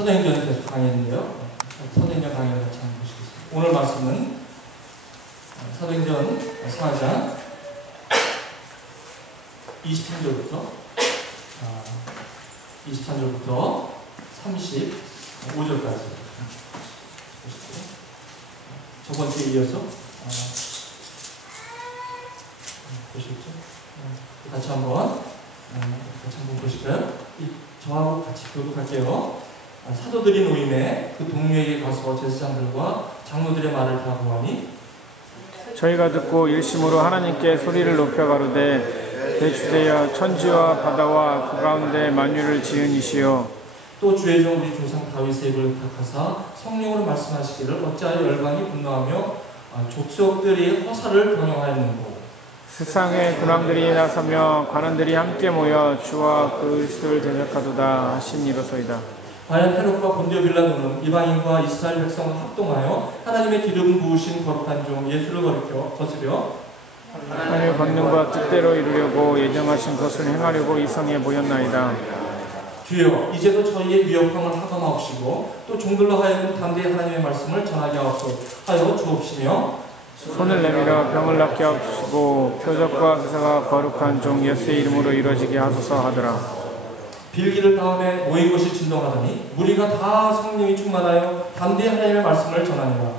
사도행전 계속 강의인데요. 사도행전 강의를 같이 한번 보시겠습니다. 오늘 말씀은 사도행전 4장 23절부터 35절까지 저번 주에 이어서 보시겠죠? 같이 한번 보실까요? 저하고 같이 교독할게요. 사도들이 모임에 그 동료에게 가서 제사장들과 장로들의 말을 다 보아니 저희가 듣고 일심으로 하나님께 소리를 높여 가로되 대주제여 천지와 바다와 그 가운데 만유를 지은 이시여 또 주의 종 우리 조상 다윗의 입을 택하사 성령으로 말씀하시기를 어찌하여 열방이 분노하며 족속들이 허사를 경영하였는고 세상의 군왕들이 나서며 관원들이 함께 모여 주와 그리스도를 대적하도다 하시니로소이다. 과연 헤롯과 본디오 빌라도는 이방인과 이스라엘 백성을 합동하여 하나님의 기름 부으신 거룩한 종 예수를 거스려 하나님의 권능과 뜻대로 이루려고 예정하신 것을 행하려고 이성에 모였나이다. 주여 이제도 저희의 위협함을 하감하옵시고 또 종들로 하여금 담대히 하나님의 말씀을 전하게 하여 주옵시며 손을 내밀어 병을 낫게 하옵시고 표적과 기사가 거룩한 종 예수의 이름으로 이루어지게 하소서 하더라. 빌기를 다음에 모인 것이 진동하더니 무리가 다 성령이 충만하여 담대히 하나님의 말씀을 전하니라.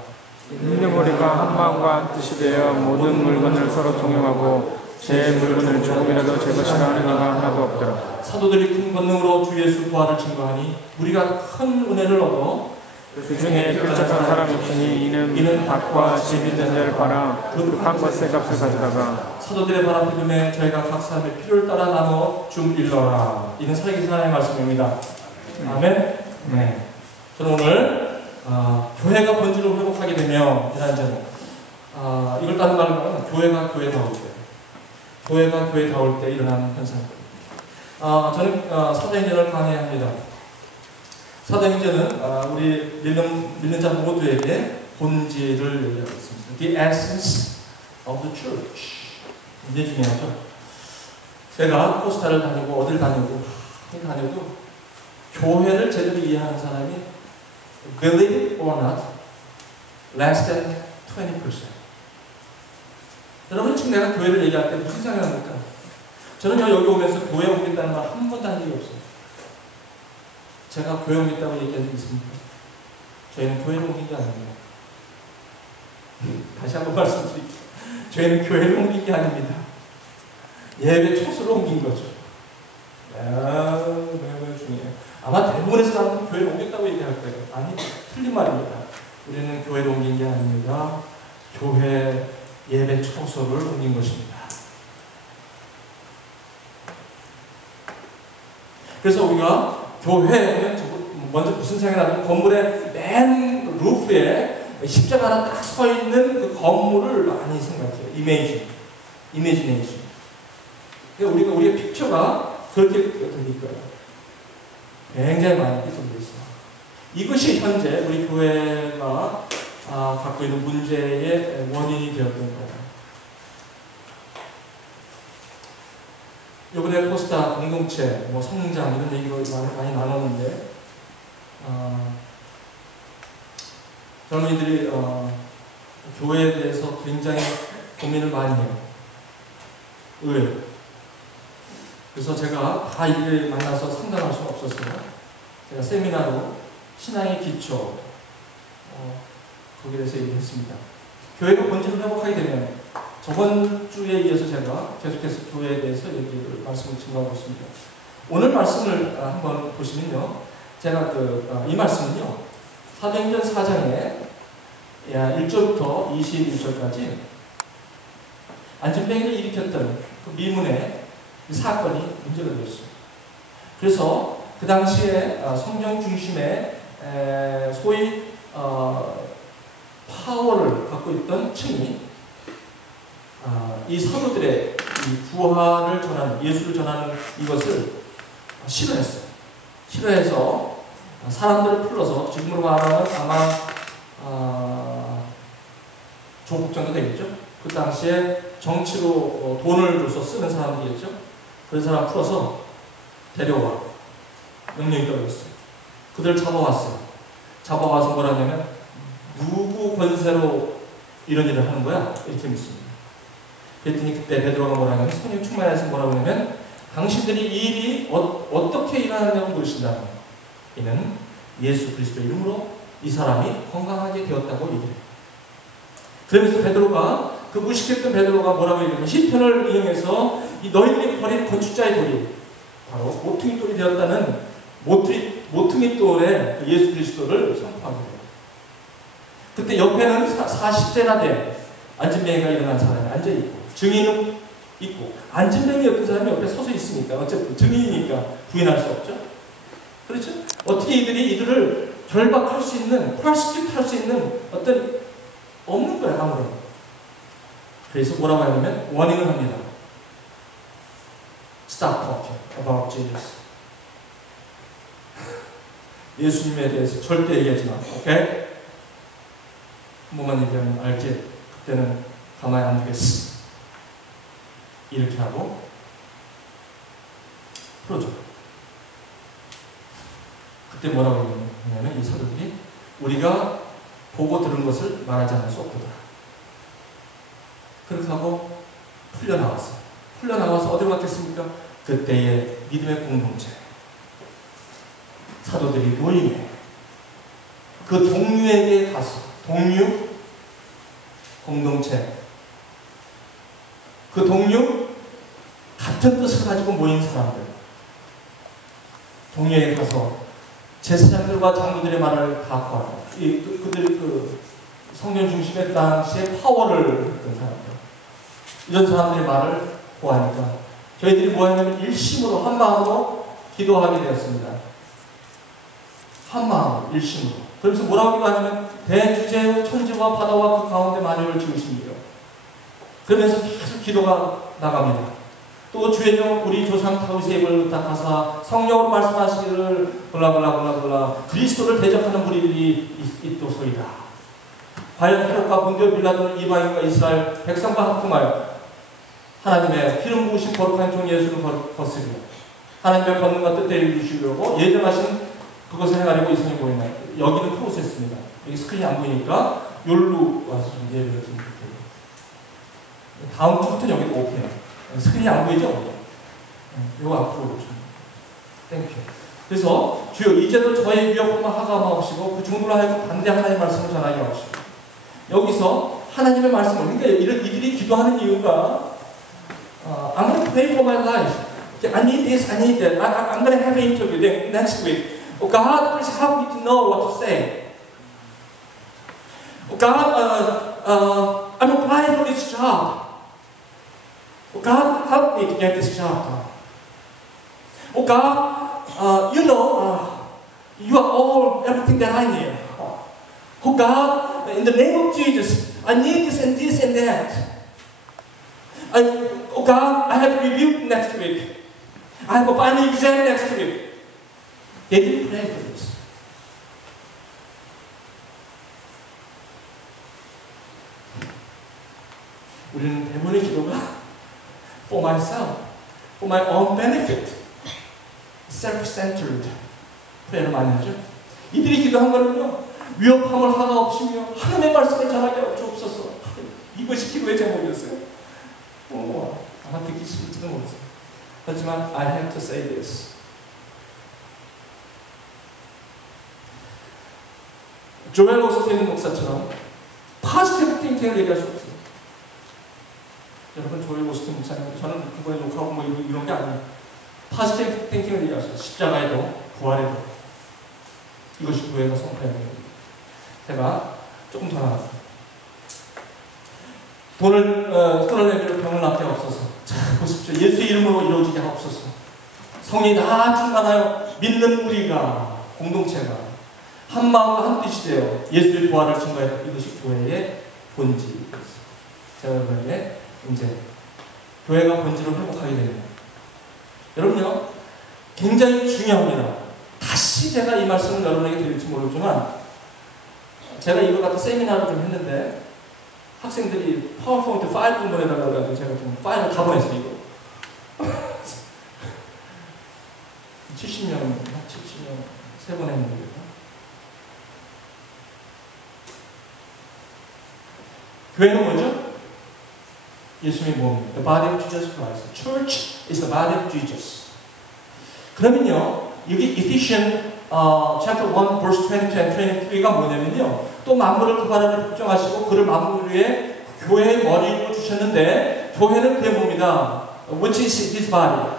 믿는 우리가 한 마음과 한 뜻이 되어 모든 물건을 서로 동용하고 제 물건을 조금이라도 제 것이라 하는 이가 하나도 없더라. 사도들이 큰 권능으로 주 예수 부활을 증거하니 우리가 큰 은혜를 얻어 그 중에 필적한 사람이 있으니 이는 밭과 집 있는 데를 팔아 그 판 것의 값을 가져다가 사도들의 발 앞에 두매 저희가 각 사람의 필요를 따라 나눠 좀 일러라. 이는 살아계신 하나님의 말씀입니다. 아멘. 네. 저는 오늘 교회가 본질을 회복하게 되면 이라는 제목. 이걸 다른 말로 하면 교회가 교회다울 때, 교회가 교회다울 때 일어나는 현상입니다. 저는 사도행전을 강의합니다. 사도행전은 우리 믿는 자 모두에게 본질을 얘기하고 있습니다. The essence of the church. 이게 중요하죠. 제가 코스타를 다니고 어딜 다녀도 교회를 제대로 이해하는 사람이 believe it or not less than 20%. 여러분 지금 내가 교회를 얘기할 때 무슨 생각합니까? 저는 여기 오면서 교회 오겠다는 말 한 번도 한 적이 없어요. 제가 교회 오겠다고 얘기한 적 있습니까? 저희는 교회를 옮긴 게 아닙니다. 다시 한번 말씀드릴게요. 저희는 교회를 옮긴 게 아닙니다. 예배 초소를 옮긴 거죠. 매우 중요해요. 아마 대부분의 사람은 교회를 옮겼다고 얘기할 거예요. 아니, 틀린 말입니다. 우리는 교회를 옮긴 게 아닙니다. 교회 예배 초소를 옮긴 것입니다. 그래서 우리가 교회에 먼저 무슨 생각이 나면 건물의 맨 루프에 십자가 하나 딱 서 있는 그 건물을 많이 생각해요. 이미지네이션. 그러니까 우리의 픽처가 그렇게 들릴 거예요. 굉장히 많이 들려 있어요. 이것이 현재 우리 교회가 갖고 있는 문제의 원인이 되었던 거예요. 이번에 코스타 공동체, 성장 이런 얘기를 많이 나눴는데 젊은이들이 교회에 대해서 굉장히 고민을 많이 해요. 의외로. 그래서 제가 다 이를 만나서 상담할 수는 없었어요. 제가 세미나로 신앙의 기초 거기에 대해서 얘기했습니다. 교회가 본질을 회복하게 되면 저번 주에 이어서 제가 계속해서 교회에 대해서 말씀을 증거하고 있습니다. 오늘 말씀을 한번 보시면요. 제가 이 말씀은요. 사도행전 4장에 1절부터 21절까지 안진뱅이를 일으켰던 그 미문의 사건이 문제가 되었어요. 그래서 그 당시에 성경 중심의 소위 파워를 갖고 있던 층이 이 사도들의 이 부활을 전하는, 예수를 전하는 이것을 싫어했어요. 싫어해서 사람들을 불러서 지금으로 말하면 아마 조국 정도 되겠죠? 그 당시에 정치로 돈을 줘서 쓰는 사람들이겠죠? 그런 사람 풀어서 데려와 명령이 떨어졌어요. 그들을 잡아왔어요. 잡아와서 뭐라 하냐면 누구 권세로 이런 일을 하는 거야? 이렇게 묻습니다. 그랬더니 그때 베드로가 뭐라 하냐면 성령 충만해서 뭐라고 하냐면 당신들이 이 일이 어떻게 일어나냐고 물으신다. 이는 예수 그리스도 이름으로 이 사람이 건강하게 되었다고 얘기해요. 그러면서 베드로가 그 무식했던 베드로가 뭐라고 얘기하면 시편을 이용해서 이 너희들이 버린 건축자의 돌이 바로 모퉁이 돌이 되었다는 모퉁이 돌의 예수 그리스도를 선포하게 돼요. 그때 옆에는 40세나 된 안진뱅이가 일어난 사람이 앉아있고 증인은 있고 안진뱅이였던 사람이 옆에 서서 있으니까 어쨌든 증인이니까 부인할 수 없죠. 그렇죠? 어떻게 이들을 결박할 수 있는 프로시큐트 할 수 있는 어떤 없는 거야 아무런. 그래서 뭐라고 하냐면 워닝을 합니다. Stop talking about Jesus. 예수님에 대해서 절대 얘기하지 마. 오케이? 한 번만 얘기하면 알지? 그때는 가만히 안 두겠어. 이렇게 하고 풀어줘. 그때 뭐라고 하냐면 이 사도들이 우리가 보고 들은 것을 말하지 않을 수 없도다. 그렇게 하고 풀려나왔어요. 풀려나와서 어디로 갔겠습니까? 그때의 믿음의 공동체. 사도들이 모임에 그 동료에게 가서 동료 공동체 그 동료 같은 뜻을 가지고 모인 사람들 동료에 가서 제사장들과 장로들의 말을 다 구하고 그들이 그 성령 중심의 당시에 파워를 했던 사람들 이런 사람들의 말을 구하니까 저희들이 뭐 했냐면 일심으로 한 마음으로 기도하게 되었습니다. 한 마음 일심으로. 그래서 뭐라고 기도하냐면 대주제의 천지와 바다와 그 가운데 만유를 지으십니다. 그러면서 계속 기도가 나갑니다. 또 주의 종 우리 조상 다윗의 입을 의탁하사 성령으로 말씀하시기를 블라블라블라블라 그리스도를 대적하는 무리들이 있도소이다. 과연 헤롯과 본디오 빌라도는 이방인과 이스라엘 백성과 합동하여 하나님의 기름 부으신 거룩한 종 예수를 거스리며 하나님의 권능과 뜻대로 이루시려고 예정하신 그것을 행하려고 이 성이 보이나. 여기는 프로세스입니다. 여기 스크린이 안 보이니까 여기로 와서 좀 예배를 좀 드릴게요. 다음 주부터는 여기도 오픈해요. 스크린이 안 보이죠? 이거 앞으로 좀. 땡큐. 그래서 주여 이제도 저의 위협뿐만 하감하옵시고 그 중도로 하여금 반대 하나님의 말씀을 전하게 하옵시고. 여기서 하나님의 말씀을 그러니까 이들이 기도하는 이유가 I'm going to pray for my life. I need this, I need that. I'm going to have an interview next week. Oh God, please help me to know what to say. Oh God, I'm applying for this job. Oh God, help me to get this job done. Oh God, you are all everything that I need. Oh God, in the name of Jesus, I need this and this and that. Oh God, I have a review next week. I have a final exam next week. They didn't pray for this. 우리는 대부분의 기도가 for myself, for my own benefit, self-centered 프레이를 많이 하죠. 이들이 기도한 거는요, 위협함을 하나 없이며 하나님의 말씀을 전하게 주옵소서. 이것이 기도의 제목이었어요. 아마 듣기 싫을지도 모르겠어요. 하지만 I have to say this. 조엘 오서서 있는 목사처럼 파지티브 띵킹을 얘기할 수 없어요. 여러분 조엘 오서서 목사님, 저는 그거에 욕하고 뭐 이런 게 아니에요. 파지티브 띵킹을 얘기할 수 있어요. 십자가에도 부활에도 이것이 교회가 선포해야 됩니다. 제가 조금 더 나갔어요. 손을 내밀어 병을 낫게 하옵소서. 자, 보십시오. 예수 이름으로 이루어지게 하옵소서. 성이 다 충만하여 믿는 우리가 공동체가 한 마음과 한 뜻이 되어 예수의 부활을 증거하여 이것이 교회의 본질입니다. 제가 여러분에게 이제 교회가 본질을 회복하게 됩니다. 여러분요, 굉장히 중요합니다. 다시 제가 이 말씀을 여러분에게 드릴지 모르지만 제가 이거 같은 세미나를 좀 했는데 학생들이 파워포인트 파일 공부해달라고 해가지고 제가 좀 파일을 다 보냈어요. 이거 70년 세 번의 문제입니다. 교회는 뭐죠? 예수님의 몸입니다. The body of Jesus Christ. Church is the body of Jesus. 그러면요, 여기 Ephesians chapter 1 verse 22 and 23가 뭐냐면요, 또 만물을 그 바람을 걱정하시고 그를 만물 위에 교회의 머리로 주셨는데, 교회는 그의 몸이다. Which is his body.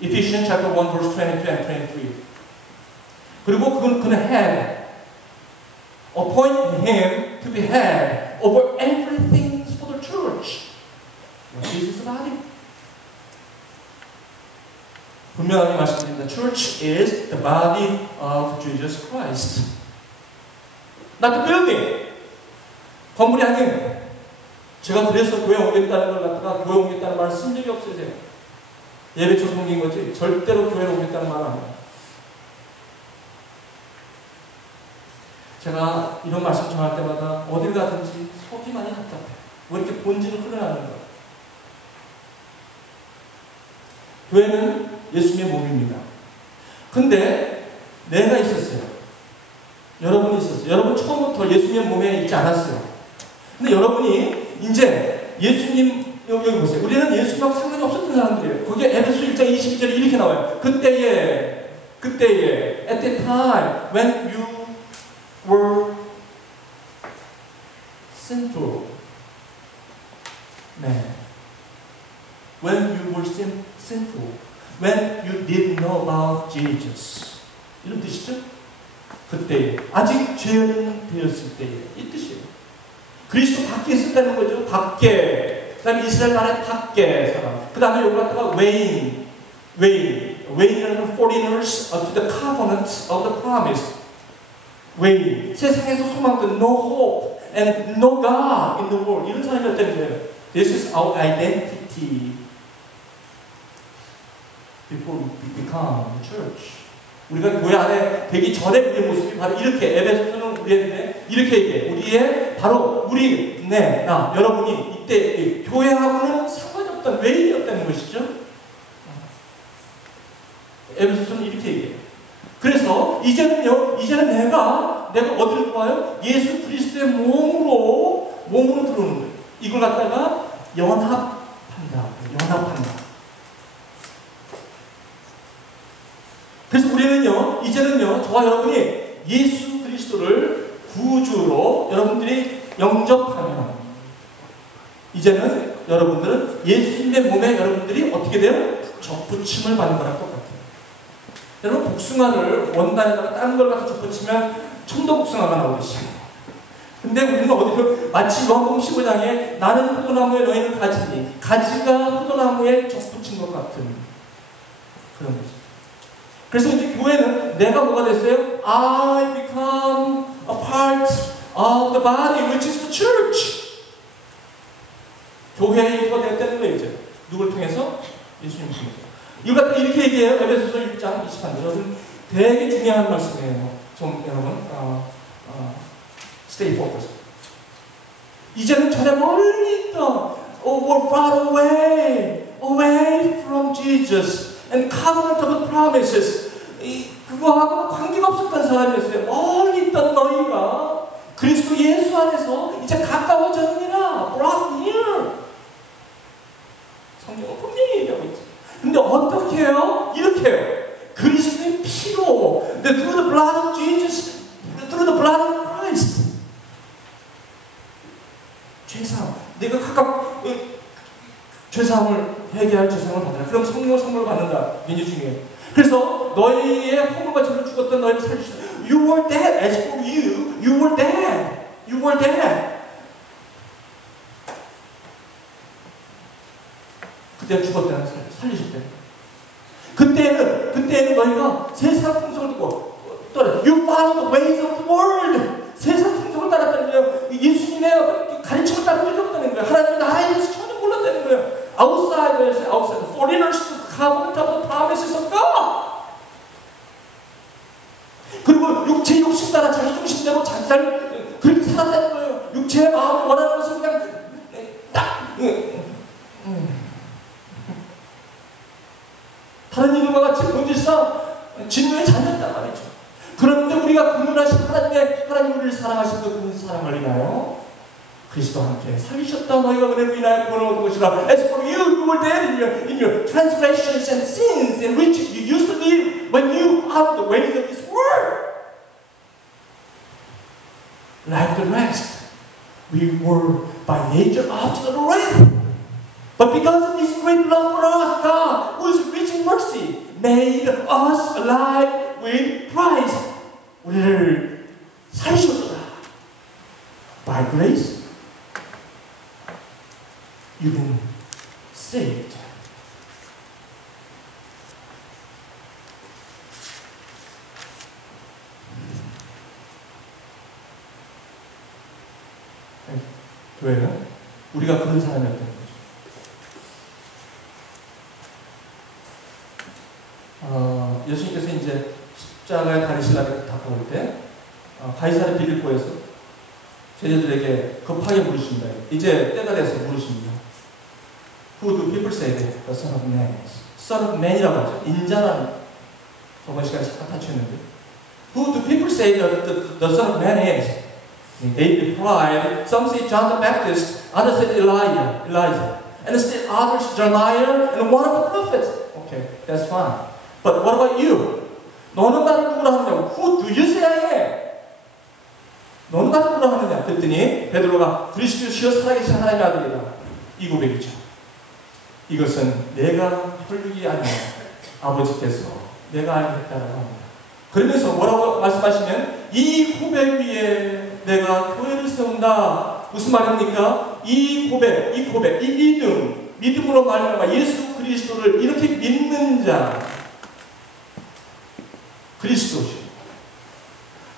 Ephesians chapter 1 verse 22 and 23. 그리고 그는 head. Appoint him to be head over everything for the church. What is his body? 분명하게 말씀드립니다. Church is the body of Jesus Christ. Not the building. 건물이 아니에요. 제가 그래서 교회 오겠다는 걸 갖다가 교회 오겠다는 말을 쓴 적이 없어요. 제가. 예배 초성인 거지 절대로 교회로 오겠다는 말은 안 해요. 제가 이런 말씀 전할 때마다 어딜 가든지 속이 많이 답답해요. 왜 이렇게 본질을 흘러나는 거예요? 교회는 예수님의 몸입니다. 근데 내가 있었어요. 여러분이 있었어요. 여러분 처음부터 예수님의 몸에 있지 않았어요. 근데 여러분이 이제 예수님, 여기 보세요. 우리는 예수님하고 상관이 없었던 사람들이에요. 거기에 에베소 1장 22절에 이렇게 나와요. 그때에 at the time when you were sinful. 네. When you were sinful. When you didn't know about Jesus. 이런 뜻이죠? 그때 아직 죄는 되었을 때에 이 뜻이에요. 그리스도 밖에 있었다는 거죠. 밖에. 그 다음에 이스라엘 나라의 밖에 사람. 그 다음에 여기 갔다가 웨인이라는 foreigners to the covenant of the promise. 웨인. 세상에서 소망된 no hope and no God in the world. 이런 사람이었다는 거예요. This is our identity before we become the church. 우리가 교회 안에 되기 전에 우리의 모습이 바로 이렇게, 에베소서는 우리에게 이렇게 얘기해. 우리의 바로 우리, 나, 여러분이 이때 교회하고는 상관이 없던 외인이었다는 것이죠. 에베소서는 이렇게 얘기해요. 그래서 이제는 내가 어디를 들어와요? 예수 그리스도의 몸으로 들어오는 거예요. 이걸 갖다가 연합한다. 그래서 이제는요, 저와 여러분이 예수 그리스도를 구주로 여러분들이 영접하면, 이제는 여러분들은 예수님의 몸에 여러분들이 어떻게 돼요? 접붙임을 받는 거랑 똑같아요. 여러분, 복숭아를 원단에다가 다른 걸 갖다 접붙이면 천도복숭아가 나오듯이. 근데 우리는 어디서 마치 요한복음 15장에 나는 포도나무에 너희는 가지니, 가지가 포도나무에 접붙인 것 같은 그런 거죠. 그래서 이제 교회는 내가 뭐가 됐어요? I become a part of the body which is the church. 교회의 일부가 되었다는 거예요, 이제. 누굴 통해서? 예수님을 통해서. 이거 갖다 이렇게 얘기해요. 에베소서 1장 23절. 여러분, 되게 중요한 말씀이에요. 좀 여러분, stay focused. 이제는 전에 멀리 있던, we're far away from Jesus. And covenant of the promises. 그거하고 관계가 없었던 사람이었어요. 멀리 있던 너희가 그리스도 예수 안에서 이제 가까워졌느니라. brought near. 성경은 분명히 얘기하고 있죠. 근데 어떻게 해요? 이렇게 해요. 그리스도의 피로, through the blood of Jesus, through the blood of Christ. 죄사함. 내가 각각 죄사함을 회개할 죄사함을 받으라. 그럼 성령의 선물을 받는다. 굉장히 중요해요. 그래서 너희의 허물과 죄로 죽었던 너희를 살리시다. You were dead. As for you, you were dead. You were dead. 그때는 죽었다는 살리실 때. 그때는 너희가 세상 풍속을 듣고 You follow the ways of the world. 세상 풍속을 따랐다는 거예요. 예수님의 어떤 가르침을 따른 적이 없다는 거예요. 하나님의 나에 대해서 전혀 몰랐다는 거예요. Outsiders, foreigners to the covenant of the promises of God. 그리고 육체 욕심 따라 자기 중심대로 자기를 그렇게 살았다는 거예요. 육체의 마음을 원하는 것을 그냥 딱 다른 이들과 같이 본질상 진노의 자녀였단 말이죠. 그런데 우리가 긍휼하신 하나님 우리를 사랑하신 그 사랑을 인하여 그리스도와 함께 살리셨다. 너희가 은혜로 인하여 구원을 얻은 것이라. As for you, you were dead in your transgressions and sins in which you used to live when you followed the ways of this world. Like the rest, we were by nature out to the wrath. But because of His great love for us, God, who is rich in mercy, made us alive with Christ. 우리를 살리셨다. By grace, you've been saved. 교회는 우리가 그런 사람이었던 거죠. 예수님께서 이제 십자가에 달리시려고 다가올 때 가이사랴 빌립보에서 제자들에게 급하게 물으십니다. 이제 때가 돼서 물으십니다. Who do people say that the Son of Man is? Son of Man이라고 하죠. 인자라는 저번 시간에 잠깐 타치했는데 Who do people say that the Son of Man is? They replied, some say John the Baptist, others said Elijah, and still others Jeremiah, and one of the prophets. Okay, that's fine. But what about you? 너는 나를 누구라 하느냐? Who do you say I am? 너는 나를 누구라 하느냐? 그랬더니 베드로가 그리스도시여 살아계신 하나님의 아들이다. 이 고백이죠. 이것은 내가 혈육이 아니라 아버지께서 내가 알게 했다라고 합니다. 그러면서 뭐라고 말씀하시면 이 고백 위에 내가 교회를 세운다. 무슨 말입니까? 이 고백, 이 믿음으로 말미암아 예수 그리스도를 이렇게 믿는 자, 그리스도시오.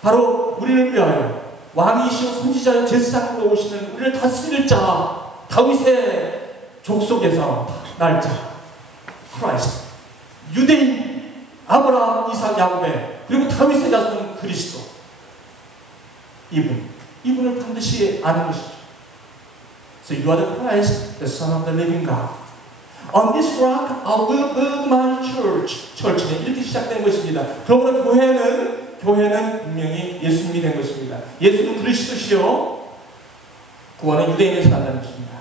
바로 우리를 위하여 왕이시오 선지자여 제사장으로 오시는 우리를 다스릴 자, 다윗의 족속에서 날 자, 크라이스트, 유대인, 아브라함, 이삭, 야곱의 그리고 다윗의 자손 그리스도. 이분을 반드시 아는 것이죠. So you are the Christ, the Son of the living God. On this rock I will build my church. 철치는 이렇게 시작된 것입니다. 그러므로 교회는 분명히 예수님이 된 것입니다. 예수는 그리스도시요 구원은 유대인에서 난다는 것입니다.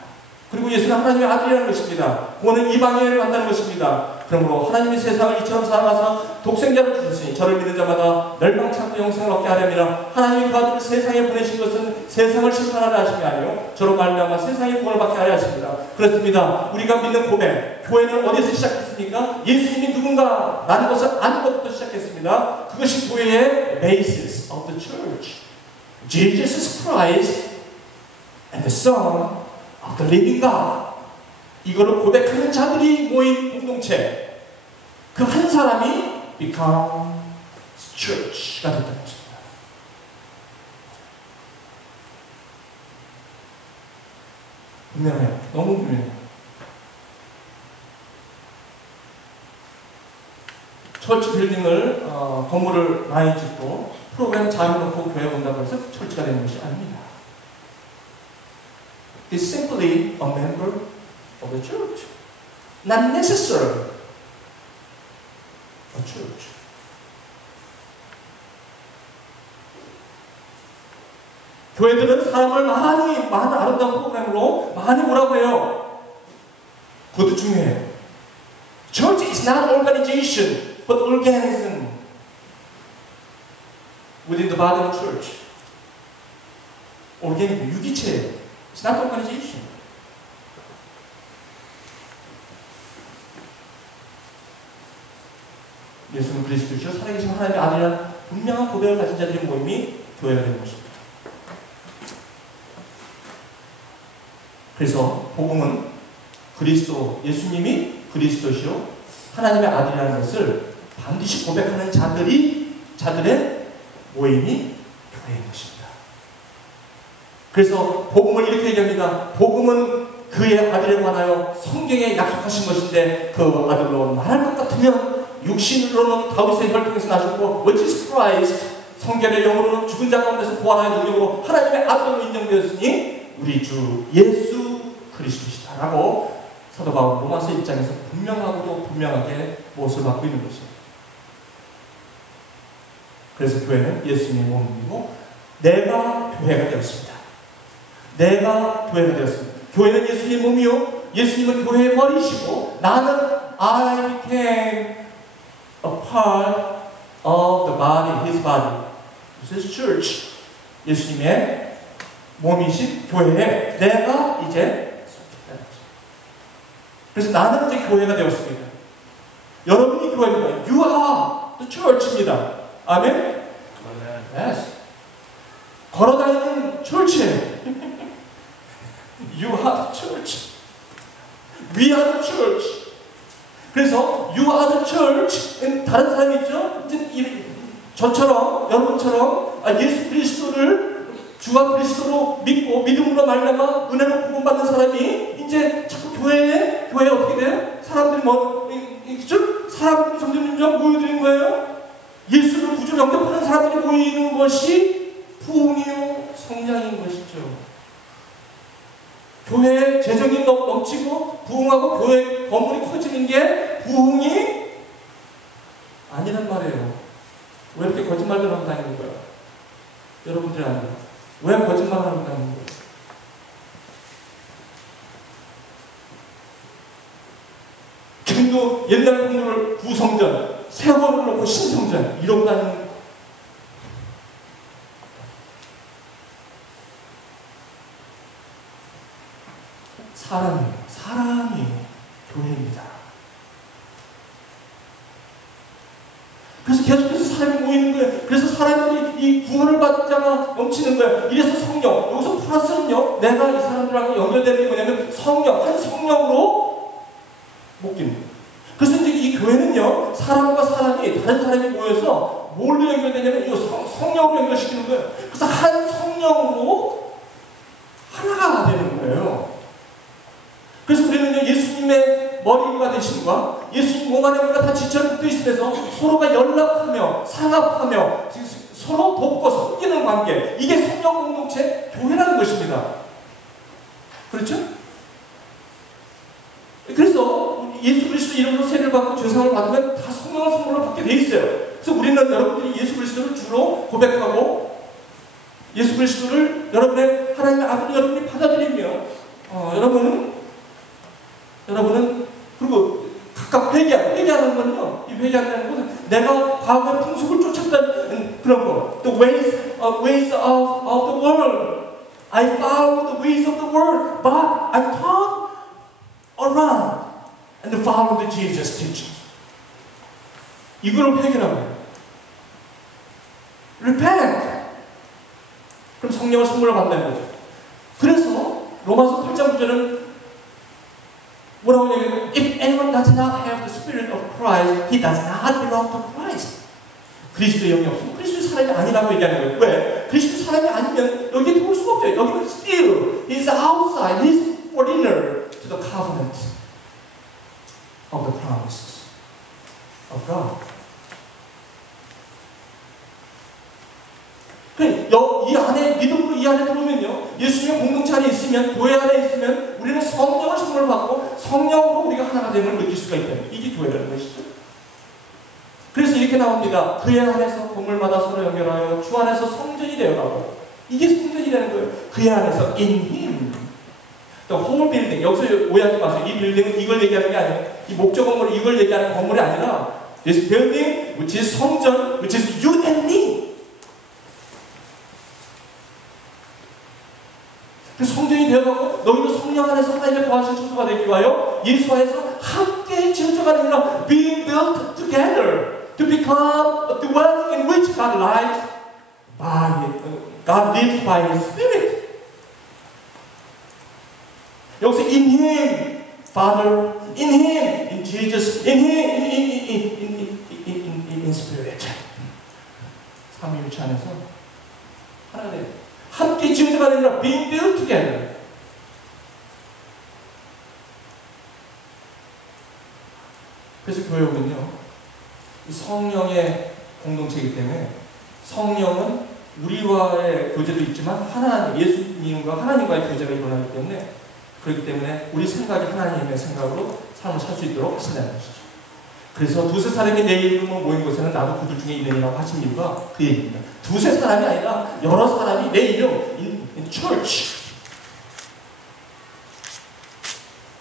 그리고 예수는 하나님의 아들이라는 것입니다. 구원은 이방인을 만나는 것입니다. 그러므로 하나님이 세상을 이처럼 사랑하사 독생자를 주셨으니 저를 믿는 자마다 멸망치 않고 영생을 얻게 하려니라. 하나님이 그 아들을 세상에 보내신 것은 세상을 심판하려 하심이 아니요 저로 말미암아 세상의 구원을 받게 하려 하십니다. 그렇습니다. 우리가 믿는 고백, 교회는 어디서 시작했습니까? 예수님이 누군가 라는 것을 아는 것부터 시작했습니다. 그것이 교회의 basis of the church. Jesus Christ and the Son of the living God. 이거를 고백하는 자들이 모인 공동체, 그 한 사람이 become church가 됐다는 것입니다. 분명해요. 너무 분명해요. 철치 빌딩을 건물을 많이 짓고 프로그램 잘 해놓고 교회 온다고 해서 철치가 되는 것이 아닙니다. It's simply a member of the church. Not necessarily a church. 교회들은 사람을 많은 아름다운 프로그램으로 많이 오라고 해요. 그것도 중요해요. Church is not organization, but organism within the body of church. organism, 유기체예요. It's not organization. 예수는 그리스도시요 살아계신 하나님의 아들이라는 분명한 고백을 가진 자들의 모임이 교회가 되는 것입니다. 그래서 복음은 그리스도, 예수님이 그리스도시요 하나님의 아들이라는 것을 반드시 고백하는 자들의 모임이 교회인 것입니다. 그래서 복음을 이렇게 얘기합니다. 복음은 그의 아들에 관하여 성경에 약속하신 것인데 그 아들로 말할 것 같으면 육신으로는 다윗의 혈통에서 나셨고 which is Christ, 성결의 영으로는 죽은 자 가운데서 부활하여 능력으로 하나님의 아들로 인정되었으니 우리 주 예수 그리스도시다라고 사도 바울 로마서 1장에서 분명하고도 분명하게 못을 받고 있는 것입니다. 그래서 교회는 예수님의 몸이고 내가 교회가 되었습니다. 내가 교회가 되었습니다. 교회는 예수님의 몸이요. 예수님은 교회의 머리시고 나는 I became a part of the body, His body. This is church. 예수님의 몸이신 교회에 내가 이제 속했다는 거죠. 그래서 나는 이제 교회가 되었습니다. 여러분이 교회입니다. You are the church입니다. 아멘? Yes. 걸어다니는 church예요. You are the church. We are the church. 그래서 You are the church. 다른 사람이 있죠? 저처럼 여러분처럼 예수 그리스도를 주와 그리스도로 믿고 믿음으로 말미암아 은혜로 구원받는 사람이 이제 자꾸 교회에 어떻게 돼요? 사람들이 사람들이 점점 모여드는 거예요. 예수를 구주 영접하는 사람들이 모이는 것이 부흥이요 성장인 것이죠. 교회에 재정이 넘치고 부흥하고 교회 건물이 커지는 게 부흥이 아니란 말이에요. 왜 이렇게 거짓말을 하고 다니는 거야? 여러분들이 아니라 왜 거짓말을 하고 다니는 거예요? 지금도 옛날 건물을 구성전, 새 건물을 놓고 신성전 이러고 다니는 거예요. 사람이 교회입니다. 그래서 계속해서 사람이 모이는 거예요. 그래서 사람들이 이 구원을 받자가 넘치는 거예요. 이래서 성령, 여기서 플러스는요, 내가 이 사람들하고 연결되는 게 뭐냐면 성령, 한 성령으로 묶이는 거예요. 그래서 이제 이 교회는요, 사람과 사람이, 다른 사람이 모여서 뭘로 연결되냐면 이 성령으로 연결시키는 거예요. 그래서 한 성령으로 하나가 되는 거예요. 그래서 우리는 예수님의 머리가 되심과 예수님 몸 안에 우리가 다 지체로 붙어 있으면서 서로가 연락하며 상합하며 서로 돕고 섬기는 관계, 이게 성령 공동체 교회라는 것입니다. 그렇죠? 그래서 예수 그리스도 이름으로 세례를 받고 죄사함을 받으면 다 성령을 선물로 받게 돼 있어요. 그래서 우리는 여러분들이 예수 그리스도를 주로 고백하고 예수 그리스도를 여러분의 하나님의 아버지 여러분이 받아들이면 여러분은 그리고 각각 회개하는 건요. 이 회개한다는 것은 내가 과거의 풍속을 쫓았던 그런 거. The ways of the world. I followed the ways of the world, but I turned around and followed Jesus' teaching. 이걸 회개라고 해요. Repent. 그럼 성령의 선물을 받는 거죠. 그래서 로마서 8장 9절은 뭐라고 얘기해요? If anyone does not have the Spirit of Christ, he does not belong to Christ. 그리스도의 영이 없으면 그리스도의 사람이 아니라고 얘기하는 거예요. 왜? 그리스도의 사람이 아니면 여기에 들어올 수가 없죠. 여기는 still, he's outside, he's foreigner to the covenant of the promises of God. 이 안에 믿음으로 이 안에 들어오면요, 예수님의 공동체 안에 있으면, 교회 안에 있으면 우리는 성령을 선물을 받고 성령으로 우리가 하나가 됨을 느낄 수가 있다. 이게 교회라는 것이죠. 그래서 이렇게 나옵니다. 그의 안에서 건물마다 서로 연결하여 주 안에서 성전이 되어가고, 이게 성전이라는 거예요. 그의 안에서 in him the whole building. 여기서 오해하지 마세요. 이 빌딩은 이걸 얘기하는 게 아니에요. 이 목적 건물 이걸 얘기하는 건물이 아니라 this building which is 성전 which is you and me. 그 성전이 되어가고 너희도 성령 안에서 하나님의 거하신 처소가 되기 위하여 예수 안에서 함께 지어져가는 이라 being built together to become a dwelling in which God lives by His Spirit. 여기서 in Him, Father, in Him, in Jesus, in Him, in Spirit. 삼위일체 안에서 하나가 돼요. 함께 지어져가 아니라 being built together. 그래서 교회는요, 성령의 공동체이기 때문에 성령은 우리와의 교제도 있지만 하나님, 예수님과 하나님과의 교제가 일어나기 때문에, 그렇기 때문에 우리 생각이 하나님의 생각으로 삶을 살 수 있도록 하신다는 것이죠. 그래서 두세 사람이 내 이름으로 모인 곳에는 나도 그들 중에 있느니라고 하신 이유가 그 얘기입니다. 두세 사람이 아니라 여러 사람이 내 이름, in church.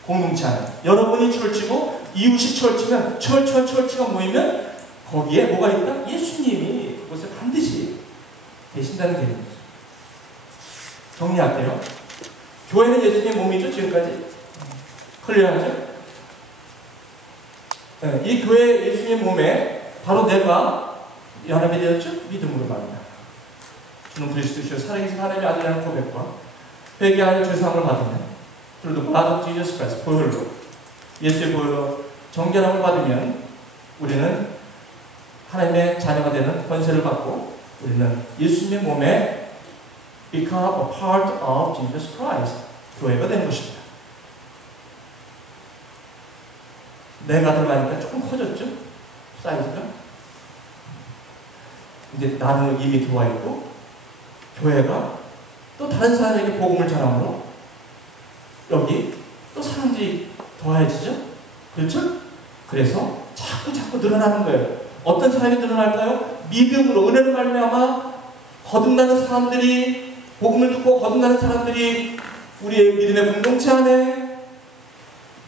공동체 안에. 여러분이 철치고 이웃이 철치면 철치가 모이면 거기에 뭐가 있다? 예수님이 그곳에 반드시 계신다는 개념이죠. 정리할게요. 교회는 예수님의 몸이죠. 지금까지 클리어하죠? 네, 이 교회 예수님의 몸에 바로 내가 연합이 되었죠? 믿음으로 말이야. 주는 그리스도시요 살아계신 하나님의 아들이라는 고백과 회개하여 죄사함을 받으면 through the blood of Jesus Christ, 보혈로 예수의 보혈로 정결함을 받으면 우리는 하나님의 자녀가 되는 권세를 받고 우리는 예수님의 몸에 become a part of Jesus Christ, 교회가 되는 것입니다. 내가 들어가니까 조금 커졌죠? 사이즈가? 이제 나는 이미 들어와 있고 교회가 또 다른 사람에게 복음을 전함으로 여기 또 사람들이 더해지죠? 그렇죠? 그래서 자꾸 늘어나는 거예요. 어떤 사람이 늘어날까요? 믿음으로 은혜로 말미암아 거듭나는 사람들이 복음을 듣고 거듭나는 사람들이 우리의 믿음의 공동체 안에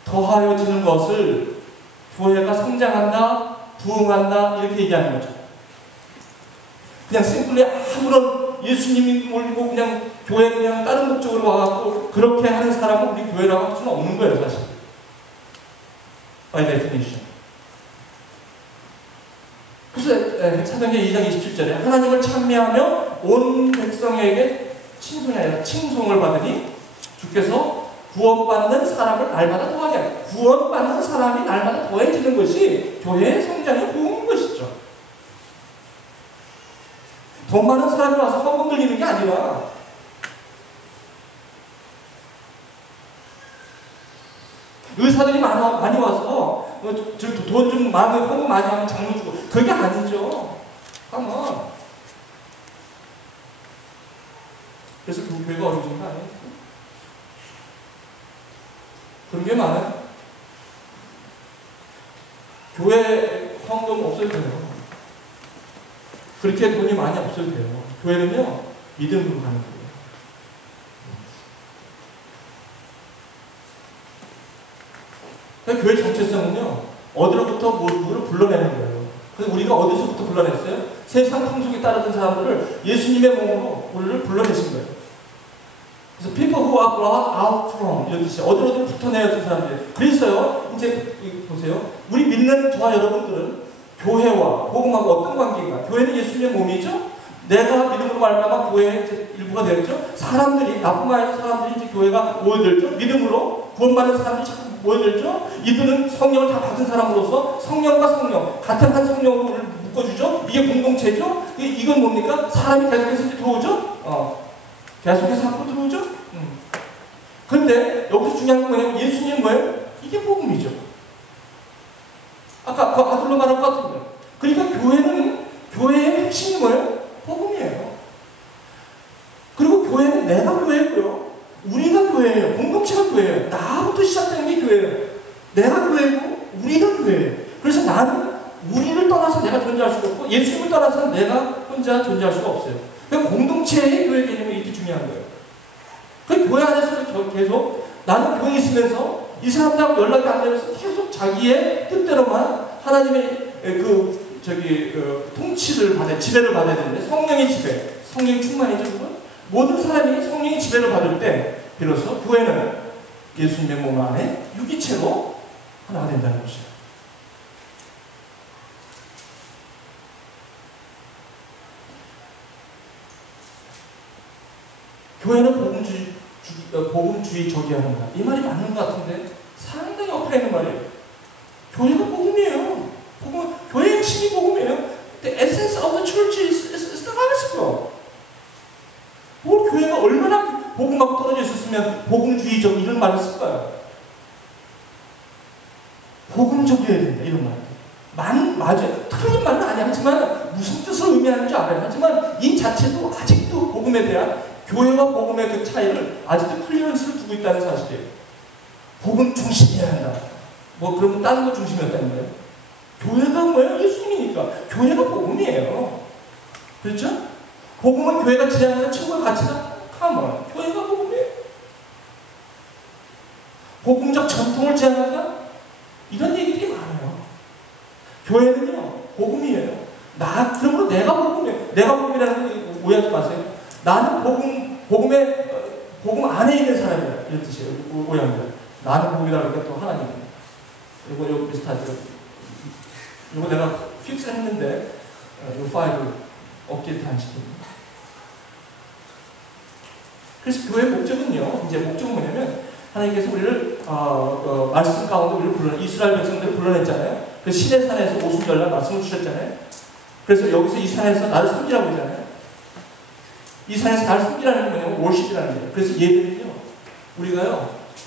더하여지는 것을 교회가 성장한다, 부흥한다 이렇게 얘기하는 거죠. 그냥 심플리 아무런 예수님이 몰리고 그냥 교회 그냥 다른 목적으로 와갖고 그렇게 하는 사람은 우리 교회라고 할 수는 없는 거예요, 사실. By definition. 그래서 사도행전 2장 27절에 하나님을 찬미하며 온 백성에게 칭송이 아니라 칭송을 받으니 주께서 구원받는 사람을 날마다 더하게 하라. 구원받는 사람이 날마다 더해지는 것이 교회의 성장의 부흥인 것이죠. 더 많은 사람이 와서 헌금 들리는 게 아니라 의사들이 많이 와서 돈 좀 많이 헌금 많이 하면 장로 주고 그게 아니죠. 한번 그래서 교회가 어려워진 거 아니에요? 그런 게 많아요. 교회 헌금 없어도 돼요. 그렇게 돈이 많이 없어도 돼요. 교회는요, 믿음으로 가는 거예요. 그러니까 교회 정체성은요, 어디로부터 누구를 불러내는 거예요. 그래서 우리가 어디서부터 불러냈어요? 세상 풍속에 따르던 사람들을 예수님의 몸으로 우리를 불러내신 거예요. 그래서 people who are brought out from 이런 뜻이에요. 어디로든 붙어내었던 사람들. 그래서요, 이제 보세요. 우리 믿는 저와 여러분들은 교회와 복음하고 어떤 관계인가? 교회는 예수님의 몸이죠. 내가 믿음으로 말미암아 교회의 일부가 되었죠. 사람들이 나뿐만 아니라 사람들이 이제 교회가 모여들죠. 믿음으로 구원받는 사람들이 자꾸 모여들죠. 이들은 성령을 다 받은 사람으로서 성령과 성령 같은 한 성령으로 우리를 묶어주죠. 이게 공동체죠. 이건 뭡니까? 사람이 계속해서 이제 들어오죠. 계속해서 앞으로 들어오죠. 그런데 여기서 중요한 건 뭐냐면 예수님 뭐예요? 이게 복음이죠. 아까 그 아들로 말한 것 같은 거예요. 그러니까 교회의 핵심이 뭐예요? 복음이에요. 그리고 교회는 내가 교회고요. 우리가 교회예요. 공동체가 교회예요. 나부터 시작되는 게 교회예요. 내가 교회고 우리가 교회예요. 그래서 나는 우리를 떠나서 내가 존재할 수가 없고 예수님을 떠나서 내가 혼자 존재할 수가 없어요. 그러니까 공동체의 교회 개념이 이렇게 중요한 거예요. 그 교회 안에서 계속 나는 교회에 있으면서 이 사람들하고 연락이 안 되면서 계속 자기의 뜻대로만 하나님의 통치를 지배를 받아야 되는데 성령의 지배, 성령 충만이죠. 그건? 모든 사람이 성령의 지배를 받을 때 비로소 교회는 예수님의 몸 안에 유기체로 하나가 된다는 것이에요. 교회는 복음주의적이야 한다. 이 말이 맞는 것 같은데 상당히 엎여 있는 말이에요. 교회가 복음이에요. 교회의 핵심이 복음이에요. The essence of the church is the gospel. 뭘 교회가 얼마나 복음하고 떨어져 있었으면 복음주의적 이런 말을 쓸까요? 복음적이어야 된다 이런 말. 맞아요. 틀린 말은 아니지만 무슨 뜻을 의미하는지 알아요. 하지만 이 자체도 아직도 복음에 대한 교회와 복음의 그 차이를 아직도 클리어런스를 두고 있다는 사실이에요. 복음 중심이어야 한다. 뭐 그러면 다른 거 중심이었다는 거예요. 교회가 뭐예요? 예수님이니까. 교회가 복음이에요. 그렇죠? 복음은 교회가 지향하는 최고의 가치다? 컴온. 교회가 복음이에요. 복음적 전통을 지향한다? 이런 얘기들이 많아요. 교회는요, 복음이에요. 그러므로 내가 복음이에요. 내가 복음이라는 거 오해하지 마세요. 나는 복음 안에 있는 사람이야. 이런 뜻이에요. 오해합니다. 나는 복음이라는 게 또 하나님이에요. 이거 비슷하죠. 이거 내가 픽스를 했는데, 이 파일을 업데이트 안 시킵니다. 그래서 교회의 목적은요, 이제 목적은 뭐냐면, 하나님께서 우리를, 말씀 가운데 우리를 이스라엘 백성들을 불러냈잖아요. 그 시내 산에서 오순절날 말씀을 주셨잖아요. 그래서 여기서 이 산에서 나를 섬기라고 하잖아요. 이 산에서 나를 섬기라는 게 뭐냐면, 월십이라는 거예요. 그래서 예배는요,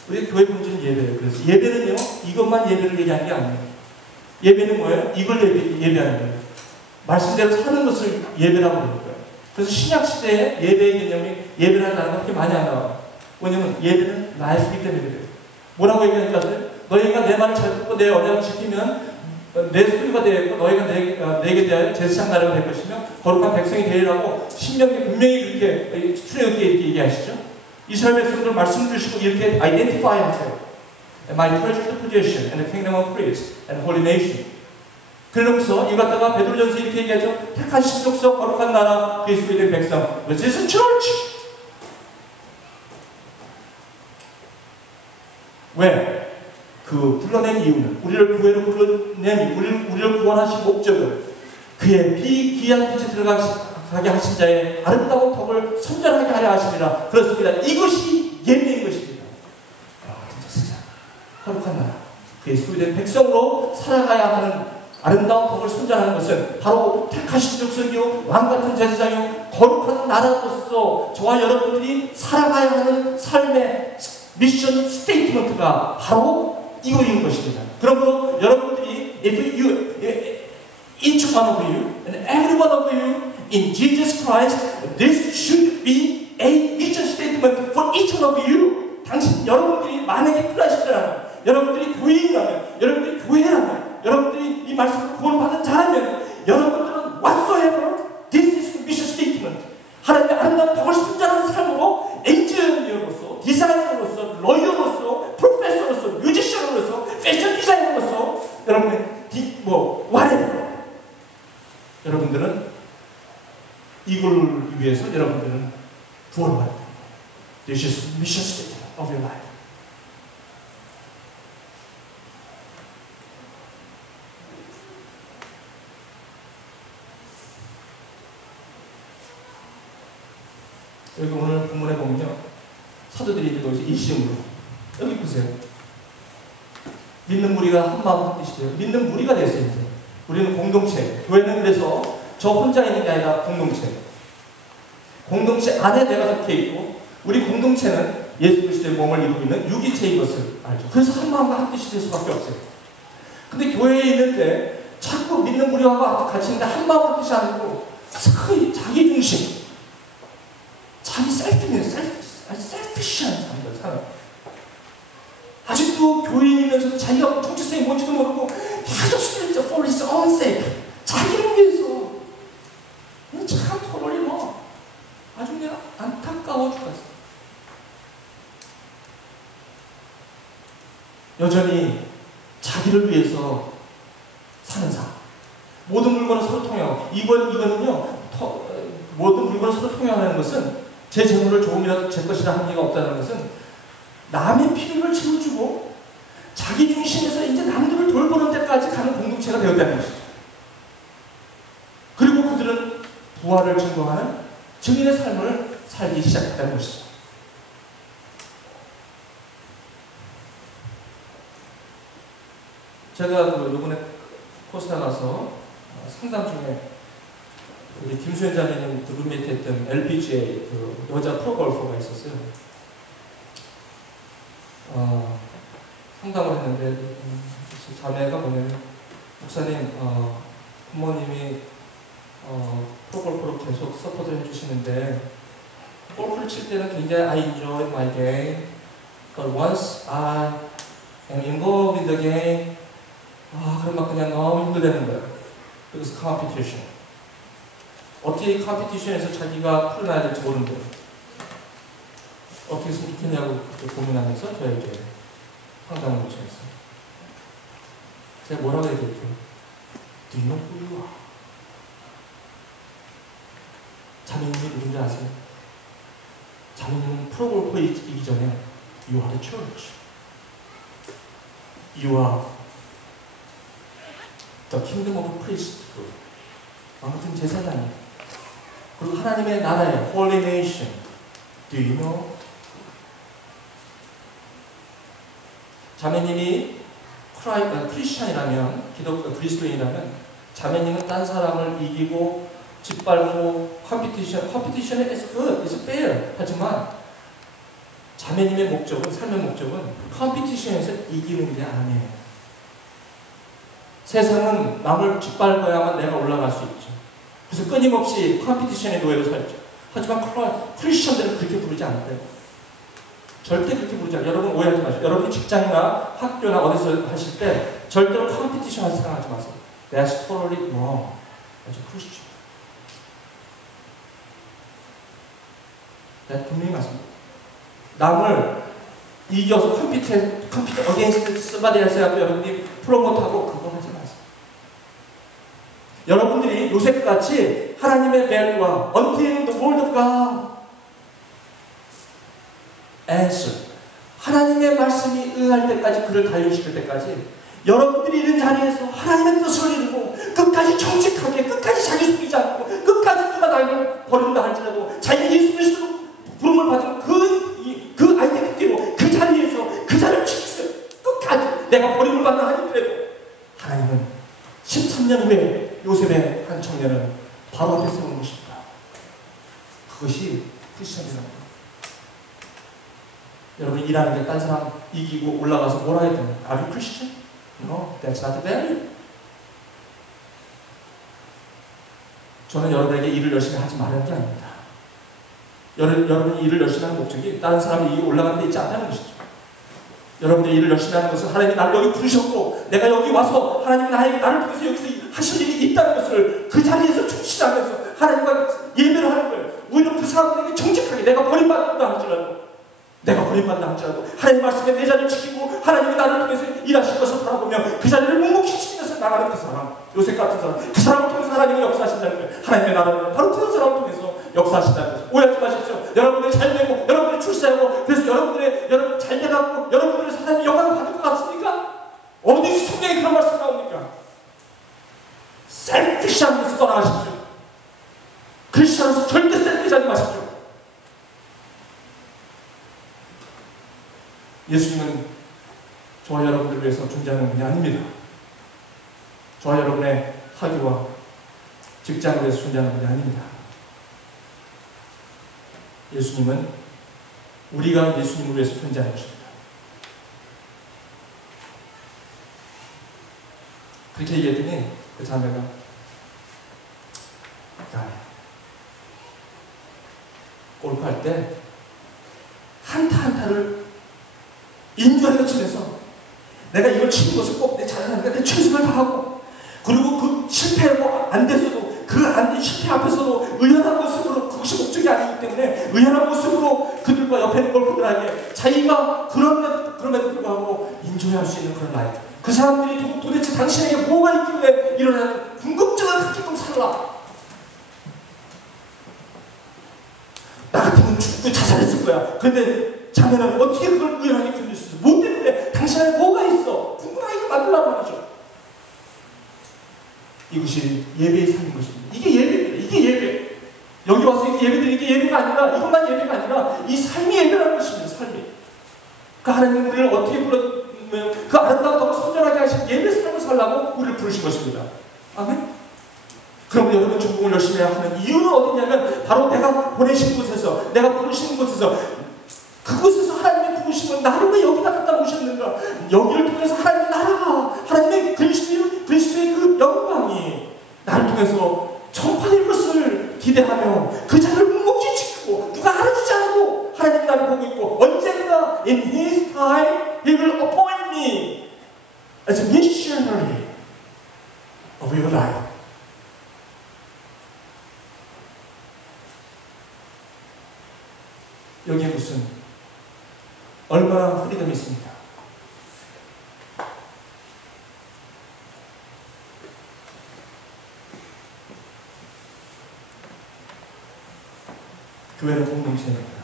우리 교회 본질은 예배예요. 그래서 예배는요, 이것만 예배를 얘기하는 게 아니에요. 예배는 뭐예요? 이걸 예배하는 거예요. 말씀대로 사는 것을 예배라고 하는 거예요. 그래서 신약시대에 예배의 개념이 예배라는 단어가 그렇게 많이 안 나와요. 왜냐면 예배는 라이프이기 때문에 그래요. 뭐라고 얘기하니까 너희가 내 말을 잘 듣고 내 언약을 지키면 내 소유가 되었고 너희가 내게 대하여 제사장 나라가 될 것이며 거룩한 백성이 되리라고 신명기 분명히 그렇게 출애굽기에 이렇게 얘기하시죠. 이스라엘 백성들 말씀 주시고 이렇게 아이덴티파이 하세요. My treasured possession and the kingdom of priests and holy nation. 그러면서 이 갖다가 베드로전서 이렇게 얘기하죠. 택한 신족속 거룩한 나라 그리스도의 된 백성. This is a church. 왜? 그 불러낸 이유는 우리를 교회로 불러낸 우리를 구원하신 목적은 그의 비기한 빛에 들어가게 하신 자의 아름다운 덕을 선전하게 하려 하심이라. 그렇습니다. 이것이 예배인 것입니다. 진짜 거룩한 나라 그의 소유된 백성으로 살아가야 하는 아름다운 덕을 선전하는 것은 바로 택하신 족속이요 왕같은 제사장이요 거룩한 나라로서 저와 여러분들이 살아가야 하는 삶의 미션 스테이트먼트가 바로 이거인 것입니다. 그러므로 여러분들이 each one of you and every one of you in Jesus Christ, this should be a mission statement for each one of you. 여러분들이 만약에 플라시라면, 여러분들이 교인이라면, 여러분들이 교회라면, 여러분들이 이 말씀을 구원받은 자라면, 여러분들은 whatsoever this is the mission statement. 하나님의 아름다운 덕을 선전하는 삶으로 엔지니어로서, 디자이너로서, 러이어로서, 프로페서로서, 뮤지션으로서, 패션 디자이너로서 여러분의 whatever. 여러분들은 이걸 위해서 여러분들은 구원을 받습니다. This is mission statement of your life. 여기 오늘 본문에 보면요, 사도들이 이제 거기서 일시음으로 여기 보세요. 믿는 무리가 한 마음 한 뜻이 돼요. 믿는 무리가 됐어요. 이제 우리는 공동체. 교회는 그래서 저 혼자 있는 게 아니라 공동체. 공동체 안에 내가 속해 있고 우리 공동체는 예수 그리스도의 몸을 이루고 있는 유기체인 것을 알죠. 그래서 한 마음과 한 뜻이 될 수밖에 없어요. 근데 교회에 있는데 자꾸 믿는 무리와 같이 있는데 한 마음 한 뜻이 아니고 자기 중심, 자기 셀피시한 삶을 살아요. 아직도 교인이면서 자기가 정체성이 뭔지도 모르고 계속 스피릿 for his own sake, 자기를 위해서. 참 토론이 아주 그냥 안타까워 죽겠어. 여전히 자기를 위해서 사는 삶. 모든 물건을 서로 통용하고 이거는요, 모든 물건을 서로 통용하는 것은 제 재물을 조금이라도 제 것이라 한계가 없다는 것은 남의 필요를 채워주고 자기 중심에서 이제 남들을 돌보는 데까지 가는 공동체가 되었다는 것이죠. 그리고 그들은 부활을 증거하는 증인의 삶을 살기 시작했다는 것이죠. 제가 이번에 코스타 가서 상담 중에 우리 김수현 자매님 룸메이트 했던 LPGA 여자 프로골퍼가 있었어요. 상담을 했는데 자매가 뭐냐면 목사님 부모님이 프로골퍼로 계속 서포트를 해주시는데 골프를 칠 때는 굉장히 I enjoy my game, but once I am involved in the game, 그럼 막 그냥 너무 힘들다는 거예요. 그래서 컴피티션. 어떻게 컴피티션에서 자기가 풀어나야 될지 모르는데 어떻게 했으면 좋겠냐고 고민하면서 저에게 상담을 요청했어요. 제가 뭐라고 해야 될까요? Do you know who you are? 자매님이 누군지 아세요? 자매님은 프로골퍼 이기 전에 You are the church. You are the kingdom of priesthood. 아무튼 제사장이에요. 그리고 하나님의 나라의 Holy Nation. Do you know? 자매님이 크리스천이라면, 그리스도인이라면 자매님은 딴 사람을 이기고 짓밟고 컴피티션은 is good, is fair. 하지만 자매님의 목적은, 삶의 목적은 컴피티션에서 이기는 게 아니에요. 세상은 남을 짓밟아야만 내가 올라갈 수 있죠. 그래서 끊임없이 컴피티션의 노예로 살죠. 하지만 크리스천들은 그렇게 부르지 않대요. 절대 그렇게 부르지 않아요. 여러분 오해하지 마세요. 여러분 직장이나 학교나 어디서 하실 때 절대로 컴피티션 생각하지 마세요. That's totally wrong. as a Christian. 분명히 맞습니다. 남을 이겨서 컴피터 against somebody else 해서 여러분이 프로모트하고 그거 하지 마세요. 여러분들이 요셉같이 하나님의 value와 until the word of God answer 하나님의 말씀이 응할 때까지 그를 단련시킬 때까지 여러분들이 있는 자리에서 하나님의 뜻을 이루고 끝까지 정직하게 끝까지 자기 숨기지 않고 끝까지 누가 나를 버린다 할지라도 자기 예수 그리스도로 부름을 받은 그 아이덴티티로 그 자리에서 그 자리를 지키세요. 끝까지 내가 버림을 받는 하나님이라도 하나님은 13년 후에 요셉의 한 청년을 바로 앞에 세우는 것입니다. 그것이 크리스천이라는 여러분 일하는 게 딴 사람 이기고 올라가서 뭐라 해야 되나? Are you Christian? No, that's not the value. 저는 여러분에게 일을 열심히 하지 말라는 게 아닙니다. 여러분이 일을 열심히 하는 목적이 다른 사람이 이기 올라가는 데 있지 않다는 것이죠. 여러분들이 일을 열심히 하는 것은 하나님이 나를 여기 부르셨고 내가 여기 와서 하나님이 나를 통해서 여기서 하실 일이 있다는 것을 그 자리에서 충실하면서 하나님과 예배를 하는 거예요. 오히려 그 사람들에게 정직하게 내가 버림받는다 할지라도 내가 버림받는다 할지라도 하나님 말씀에 내 자리를 지키고 하나님이 나를 통해서 일하실 것을 바라보며 그 자리를 묵묵히 지키면서 나가는 그 사람 요셉 같은 사람 그 사람을 통해서 하나님이 역사하신다는 거예요. 하나님의 나라는 바로 그런 사람을 통해서 역사하신다는 거죠. 오해하지 마십시오. 여러분들이 잘되고 여러분들이 출세하고 그래서 여러분 잘돼가고 여러분들의 사람이 영광을 받을 것 같습니까? 어디 성경에 그런 말씀 나옵니까? 셀피시한 것을 떠나가십시오. 크리스천으로서 절대 셀피시하지 마십시오. 예수님은 저와 여러분들을 위해서 존재하는 분이 아닙니다. 저와 여러분의 학위와 직장을 위해서 존재하는 분이 아닙니다. 예수님은 우리가 예수님을 위해서 존재하는 것입니다. 그렇게 얘기했더니 그 자매가 골프할 때 한타 한타를 인조하는 것 치면서 내가 이걸 치는 것을 꼭 내 잘하니까 내 최선을 다하고 그리고 그 실패하고 안 돼서도 그 실패 앞에서도 의연한 모습으로 그것이 목적이 아니기 때문에 의연한 모습으로 그들과 옆에 있는 골프들에게 자기가 그럼에도 불구하고 인조할 수 있는 그런 라이프 그 사람들이 도대체 당신에게 뭐가 있길래 일어나는 궁금증을 갖게끔 살라 나 같으면 죽고 자살했을 거야. 근데 자매는 어떻게 그걸 의연하게 견딜 수 있어? 뭐 때문에? 당신 안에 뭐가 있어? 궁금하게 만들라고 말이죠. 이것이 예배의 삶인 것입니다. 이게 예배입니다. 이게 예배. 여기 와서 이렇게 예배드리는 이게 예배가 아니라 이것만 예배가 아니라 이 삶이 예배라는 것입니다. 삶이. 그 하나님 우리를 어떻게 불러면 그 아름다운 선전하게 하신 예배 삶을 살라고 우리를 부르신 것입니다. 아멘? 그럼 여러분 전공을 열심히 하는 이유는 어디냐면 바로 내가 보내신 곳에서 내가 부르신 곳에서 그곳에서 하나님의 부르심은 나를 왜 여기다 갖다 오셨는가 여기를 통해서 하나님의 나라가 하나님의 그리스도의 그 영광이 나를 통해서 전파될 것을 기대하며 그 자리를 묵묵히 지키고 누가 알아주지 않아도 하나님이 나를 보고 있고 언젠가 in His time He will appoint me as a missionary your life. 여기에 무슨 얼마나 프리덤이 있습니까? 교회는 공동체입니다.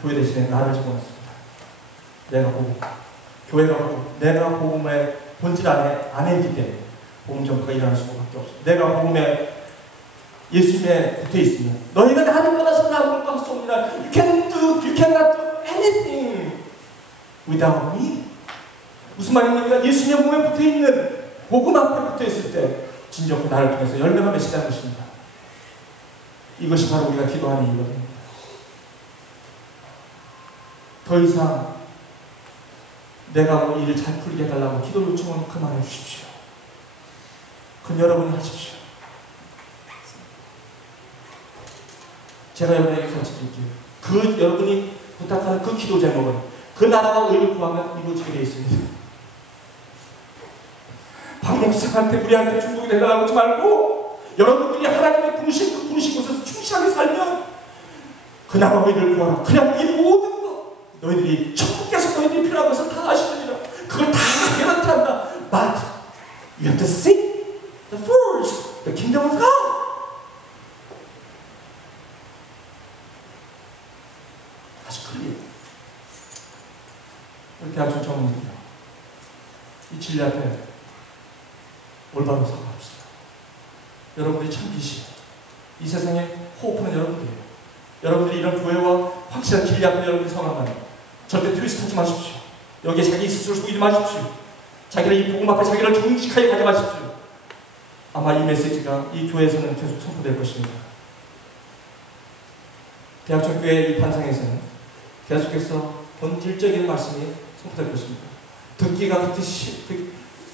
교회 대신에 나를 집어넣습니다. 내가 복음, 교회가 복음, 내가 복음의 본질 안에 있기 때문에 복음 전파가 일어날 수밖에 없습니다. 내가 복음에 예수님에 붙어 있으면 너희가 나를 떠나서 아무것도 할 수 없느라 you cannot do anything without me. 무슨 말입니까? 예수님의 몸에 붙어 있는 복음 앞에 붙어 있을 때 진정 그 나를 통해서 열매가 맺히다는 것입니다. 이것이 바로 우리가 기도하는 이유입니다. 더 이상 내가 뭐 일을 잘 풀게 해달라고 기도 요청은 그만해 주십시오. 그건 여러분이 하십시오. 제가 여러분에게 가르쳐 드릴게요. 그 여러분이 부탁하는 그 기도 제목은 그 나라가 의를 구하면 이루어지게 되어 있습니다. 박 목사한테 우리한테 중독이 되려고 하지 말고 여러분들이 하나님의 부르신 그 부르신 곳에서 충실하게 살면 그 나라가 의를 구하라. 그냥 이 모든 것 너희들이 천국께서 너희들이 필요한 것을 다 아시느니라. 그걸 다 개런티한다. But you have to seek the first, the kingdom of God. 다시 클리어. 이렇게 아주 정리입니다. 이 진리 앞에 올바로 사과합시다. 여러분들이 참 빛이에요. 이 세상에 호흡하는 여러분들이에요. 여러분들이 이런 교회와 확실한 진리 앞에 여러분들이 서가면 절대 트위스트하지 마십시오. 여기에 자기 스스로 속이지 마십시오. 자기를 이 복음 앞에 자기를 정직하게 가져가십시오. 아마 이 메시지가 이 교회에서는 계속 선포될 것입니다. 대학전교회 이 판상에서는 계속해서 본질적인 말씀이 선포될 것입니다. 듣기가 그렇게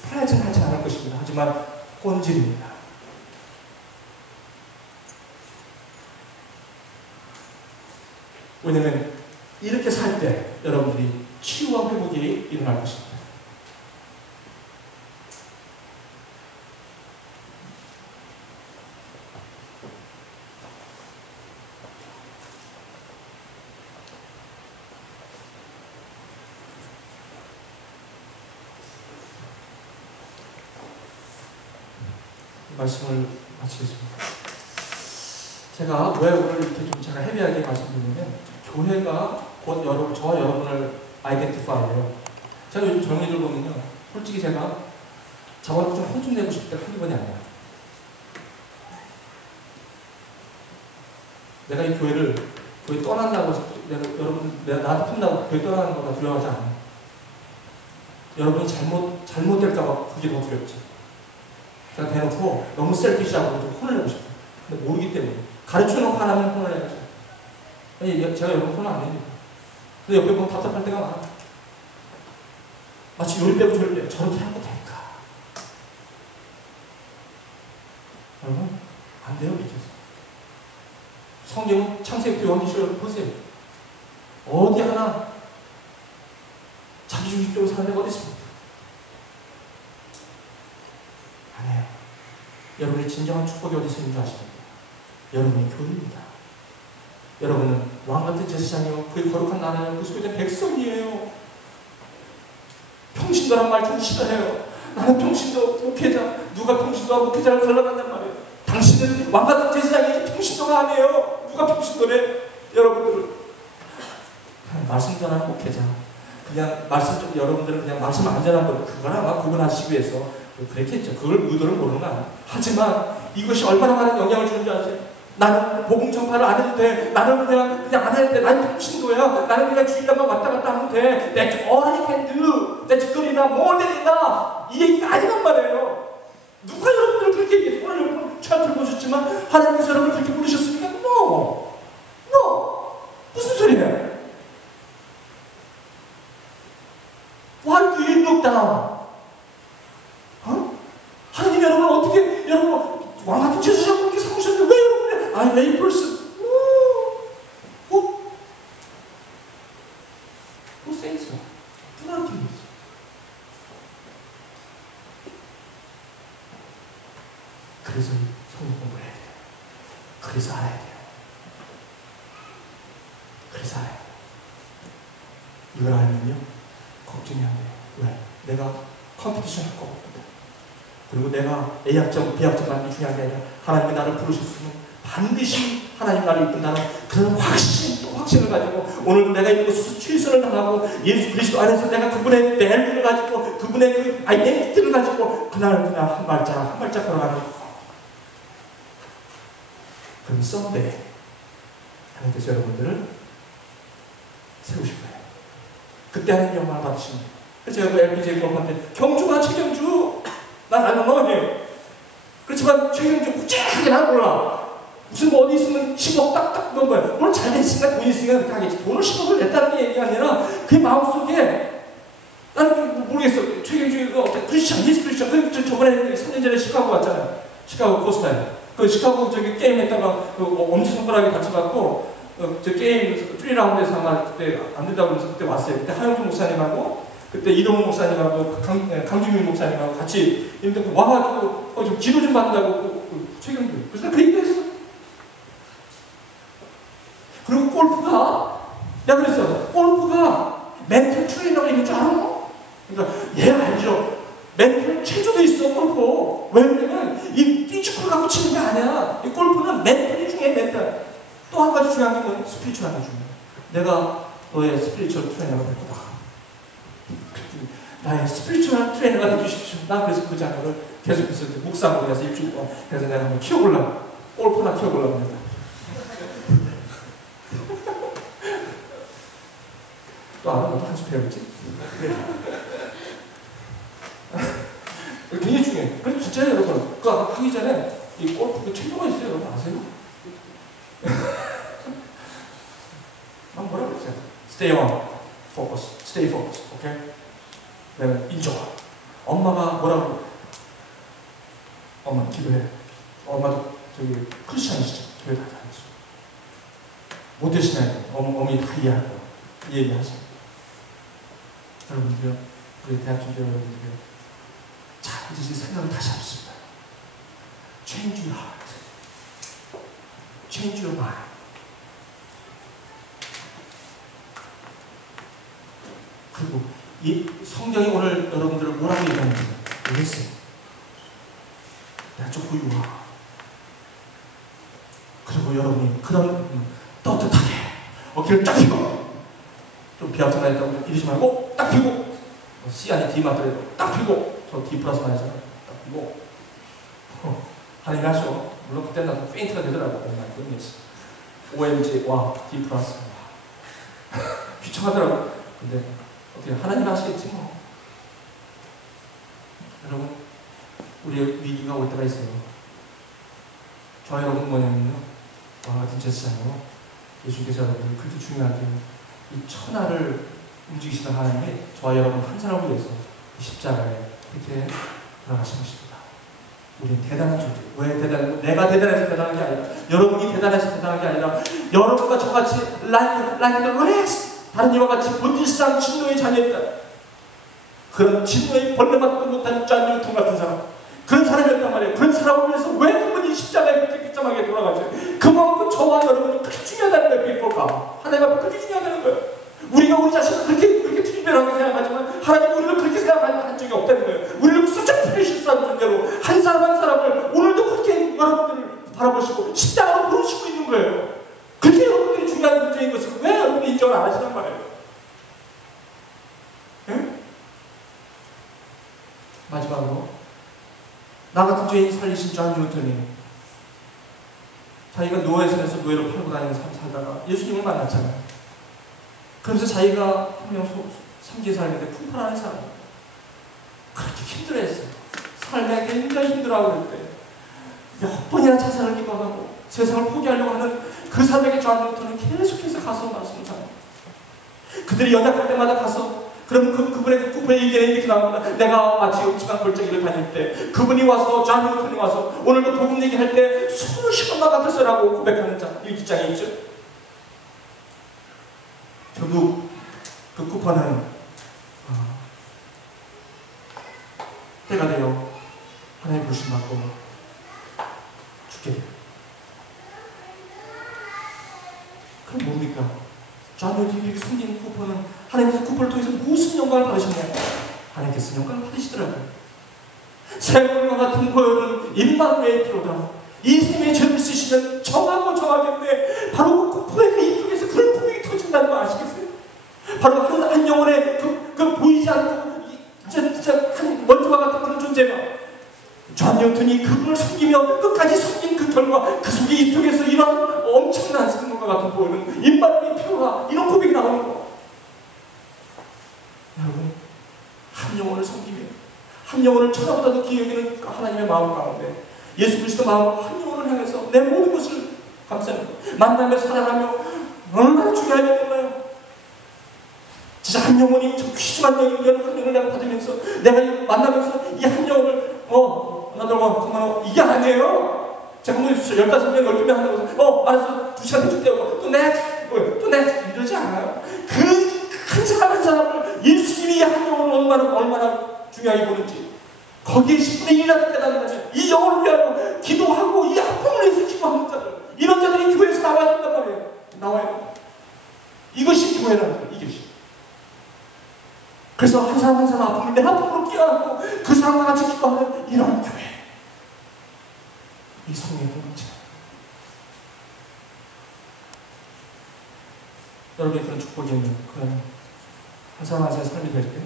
편하지 않을 것입니다. 하지만 본질입니다. 왜냐하면 이렇게 살 때 여러분들이 치유와 회복이 일어날 것입니다. 말씀을 마치겠습니다. 제가 왜 오늘 이렇게 좀 제가 헤비하게 말씀드리냐면 교회가 곧 저와 여러분을 아이덴티파이해요. 제가 요즘 젊은이들 보면요, 솔직히 제가 저번에 좀 혼쭐내고 싶을 때 한두 번이 아니야. 내가 이 교회 떠난다고 해서 내가 나한테 혼나고 교회 떠나는 거가 두려워하지 않아요. 여러분이 잘못될까봐 그게 더 두렵지. 제가 대놓고 너무 셀피시하고 좀 혼을 내고 싶어요. 근데 모르기 때문에. 가르쳐놓고 안 하면 혼을 내야죠. 아니, 제가 여러분 혼을 안 냅니다. 근데 옆에 보면 답답할 때가 많아요. 마치 요리 빼고 저리 빼고 저렇게 하고 될까? 여러분, 안 돼요, 밑에서. 성경 창세기부터 요한계시록 보세요. 어디 하나 자기중심적으로 사는 데가 어디 있습니까? 아니에요. 여러분의 진정한 축복이 어디서 있는 줄 아십니까? 여러분의 교회입니다. 여러분은 왕같은 제사장이요, 그의 거룩한 나라요, 그 소유된 백성이에요. 평신도란 말 좀 싫어해요. 나는 평신도 목회자, 누가 평신도와 목회자를 갈라간단 말이에요. 당신은 왕같은 제사장이지 평신도가 아니에요. 누가 평신도래? 여러분들은 말씀 전하는 목회자, 그냥 말씀 좀 여러분들은 그냥 말씀 안 전하는 거 그걸 아마 구분하시기 위해서 그랬겠죠. 그걸 의도를 모르는 거 아니에요. 하지만 이것이 얼마나 많은 영향을 주는 줄 아세요? 나는 복음 전파를 안 해도 돼. 나는 그냥 안 해도 돼. 나는 평신도야. 나는 그냥 주일날만 왔다 갔다 하면 돼. That's all I can do. That's good enough. More than enough. 이 얘기가 아니란 말이에요. 누가 여러분들 그렇게 얘기해요? 오늘 여러분 차트를 보셨지만 하나님께서 여러분을 그렇게 부르셨습니까? No. No. 무슨 소리예요? Why do you look down? 하나님 여러분 어떻게 여러분 왕같은 제사장 그렇게 삼으셨는데 왜 여러분이 I'm a lay person? Who says so? 누가 그렇게 얘기했어? 그래서 이 성경 공부를 해야 돼요. 그래서 알아야 돼요. 그래서 알아야 돼요. 이걸 알면요 걱정이 안 돼요. 왜? 내가 컴피티션 할 거 없거든. 그리고 내가 A학점, B학점 받는 게 중요한 게 아니라 하나님이 나를 부르셨으면 반드시 하나님 나를 이끈다는 그런 확신을 가지고 오늘 내가 있는 곳에서 최선을 다하고 예수 그리스도 안에서 내가 그분의 밸류를 가지고 그분의 그 아이덴티티를 가지고 그날 한 발짝 걸어가는 거. 그럼 썬데이 하나님께서 여러분들을 세우실 거예요. 그때 하나님 영광을 받으시는 거예요. 그래서 제가 그 LPGA 공부한테 경주가 최경주 난 알고 넘어요. 그렇지만 최경주 묵직하게 난 몰라. 무슨 뭐 어디 있으면 10억 딱딱 넣은 거야. 물론 잘 됐으니까 돈 있으니까 그렇게 하겠지. 돈을 10억을 냈다는 게 얘기가 아니라 그 마음속에 나는 모르겠어. 최경주가 어떻게 크리스찬, 예수 크리스찬. 그 저번에 3년 전에 시카고 왔잖아요. 시카고 코스타에. 그 시카고 저기 게임 했다가 그 엄지손가락에 다쳐갖고 저 게임 3라운드에서 아마 그때 안 된다고 그래서 그때 왔어요. 그때 하영주 목사님하고 그때 이동훈 목사님하고 강주민 목사님하고 같이 있는데 와가지고 좀 기도 좀 받는다고 최경주. 그래서 그 얘기했어. 그리고 골프가 내가 그랬어. 골프가 멘탈 트레이너가 있는 줄 알아? 그러니까 얘 알죠. 멘탈 체조도 있어 골프. 왜냐면 이 띠축을 갖고 치는 게 아니야. 이 골프는 멘탈이 중요해. 멘탈. 또 한 가지 중요한 게 뭐냐? 스피리추얼한 게 중요해. 내가 너의 스피리추얼 트레이너가 될 거다. 나의 스피리추얼 트레이너가 되주십시오. 난 그래서 그 자녀를 계속해서 묵상으로 해서 일주일 동안 그래서 내가 한번 키워보려고. 골프나 키워보려고 합니다. 또 알아? 너도 한수 배웠지? 굉장히 중요해. 그래서 진짜 여러분, 그거 하기 전에 이 골프 체조가 있어요. 여러분 아세요? 난 뭐라 그랬어요? Stay on, focus, stay focused, 오케이? 내가 인정. 엄마가 뭐라고? 엄마 기도해. 엄마도 저기 크리스찬이시죠? 교회 다니시죠? 못 되시나요? 어머니 다 이해할 거야. 이 얘기 하시죠. 여러분들요, 우리 대학 중대 여러분들요, 자, 이제 생각을 다시 합시다. Change your heart. Change your mind. 그리고 이 성경이 오늘 여러분들을 뭐라고 얘기하는지 모르겠어요. 내가 좀 고유와. 그리고 여러분이 그런 떳떳하게 어깨를 쫙 펴고 좀 비약점 나있다고 이러지 말고 딱 펴고 C 아니 D 맞더라도 딱 펴고 저 D 플러스 마이너스 딱 펴고 하나님 하셔. 물론 그때는 나도 페인트가 되더라고. OMG 와 D 플러스 귀청하더라고. 근데 어떻게 하나님 하시겠지 뭐. 여러분 우리의 위기가 올 때가 있어요. 저 여러분 뭐냐면요, 와 같은 제사장으로 예수께서 여러분들 그렇게 중요한데요. 이 천하를 움직이시는 하나님이 저와 여러분 한 사람을 위해서 십자가에 그렇게 돌아가신 것입니다. 우리는 대단한 존재. 왜 대단한? 내가 대단해서 대단한 게 아니라, 여러분이 대단해서 대단한 게 아니라, 여러분과 저같이 like the rest, 다른 이와 같이 본질상 진노의 자녀였다. 그런 진노의 벌레 맞고 못한 존 뉴턴 같은 사람, 그런 사람이었단 말이에요. 그런 사람을 위해서 왜 그분이 십자가에 그렇게 비참하게 돌아가죠? 그만큼 저와 여러분이 그렇게 중요하다는 거예요. 비포가 하나님 앞에 그렇게 중요하다는 거예요. 우리가 우리 자신을 그렇게 특별하게 생각하지만 하나님 우리를 그렇게 생각한 적이 없다는 거예요. 우리를 수천 편의 실수한 존재로 한 사람 한 사람을 오늘도 그렇게 여러분들을 바라보시고 십자가로 부르시고 있는 거예요. 그렇게 여러분들이 중요한 존재인 것을 왜 여러분이 인정을 안 하시단 말이에요? 응? 마지막으로 나 같은 죄인 살리신 존 뉴턴이 자기가 노예선에서 노예로 팔고 다니는 삶 살다가 예수님을 만났잖아요. 그러면서 자기가 분명 삼지에 살는데 풍파라는 사람 그렇게 힘들어했어요. 삶에 굉장히 힘들어하고 그랬대. 몇 번이나 자살을 기도하고 세상을 포기하려고 하는 그 사람에게 존 뉴턴은 계속해서 가서 말씀을 전해요. 그들이 연약할 때마다 가서 그럼 그분의 그 쿠퍼의 얘기는 이렇게 나옵니다. 내가 마치 음식한 골짜기를 다닐 때 그분이 와서 존 뉴턴이 와서 오늘도 복음 얘기할 때 숨을 쉬는 것 같았어라고 고백하는 일기장에 있죠. 결국 그 쿠퍼는 때가 되어 하나님 부르심 받고 죽게 돼요. 그럼 뭡니까? 존 뉴턴이 숨긴 쿠퍼는 하나님께서 쿠퍼를 통해서 무슨 영광을 받으셨나요? 하나님께서 영광을 받으시더라고요. 세월과 같은 고요는 임마누엘의 피로다. 이 생의 죄를 쓰시면 정하고 정하겠네. 바로 그 쿠퍼의 그 입속에서 불풍이 터진다는 거 아시겠어요? 바로 한 영혼의 그 보이지 않고 진짜 한 먼지와 같은 그런 존재가 존 뉴턴이 그분을 섬기며 끝까지 섬긴 그 결과 그 속에 입속에서 이런 엄청난 생명과 같은 보이는 임마누엘의 피로다. 이런 고백이 나오는 거. 여러분, 한 영혼을 섬기며 한 영혼을 천하보다도 귀히 여기는 하나님의 마음 가운데 예수 그리스도 마음으로 한 영혼을 향해서 내 모든 것을 감사합니다. 만나며 사랑하며 얼마나 중요한지 몰라요. 진짜 한 영혼이 저 귀중한 영혼을 한 영혼을 내가 받으면서 내가 만나면서 이 한 영혼을 나도 그만 이게 아니에요. 제가 뭐 15명, 12명 하는 것은 알아서 2시간 해줄게요. 또 next 이러지 않아요. 그 한 사람 한 사람을 예수님이 한 영혼을 얼마나 중요하게 보는지 거기에 10분의 1이라도 깨닫는다면 이 영혼을 위하여 기도하고 이 아픔을 위해서 기도하는 자들 이런 자들이 교회에서 나와야 된단 말이에요. 나와요. 이것이 교회라는 거예요. 이것이. 그래서 한 사람 한 사람 아픔을 내 아픔으로 끼어안고 그 사람과 같이 기도하는 이런 교회. 이 성령의 공동체. 여러분의 그런 축복이 있는 그런 한 사람 한 사람의 삶이 될 때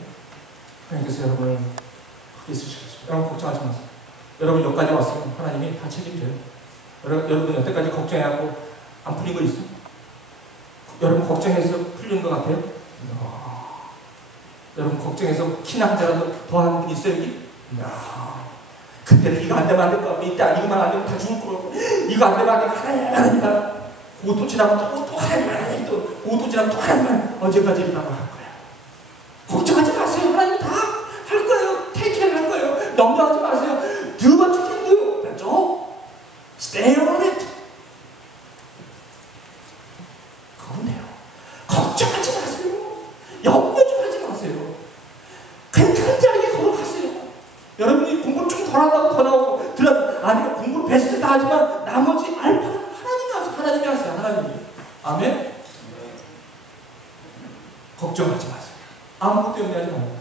하나님께서 여러분을 크게 쓰시겠습니다. 여러분 걱정하지 마세요. 여러분 여기까지 왔으면 하나님이 다 책임져요. 여러분 여태까지 걱정해갖고 안 풀린 거 있어요? 여러분 걱정해서 풀린 것 같아요? 여러분 걱정해서 신앙자라도 더하는 분 있어요 여기? 그때는 이거 안 되면 안 될 것 같고 이때 이거만 안 되면 다 죽을 거고 이거 안 되면 안 되면 하나님 고도 지나면 또 하나님 또 고도 지나면 또 하나님 언제까지 이러다가 할 거야. 걱정하지 마세요. 하나님 다 할 거예요. 테이크를 할 거예요. 넘겨하지 마세요. Do what you can do. That's all. Stay on it. 그건 돼요. 걱정하지 마세요. 염려 좀 하지 마세요. 그냥 간단하게 걸어가세요. 여러분이 공부를 좀 덜 한다고 더 나오고 아니 공부를 베스트 다 하지만 나머지 알파는 하나님이 하세요. 하나님이. 아멘? 걱정하지 마세요. 아무것도 염려하지 마세요.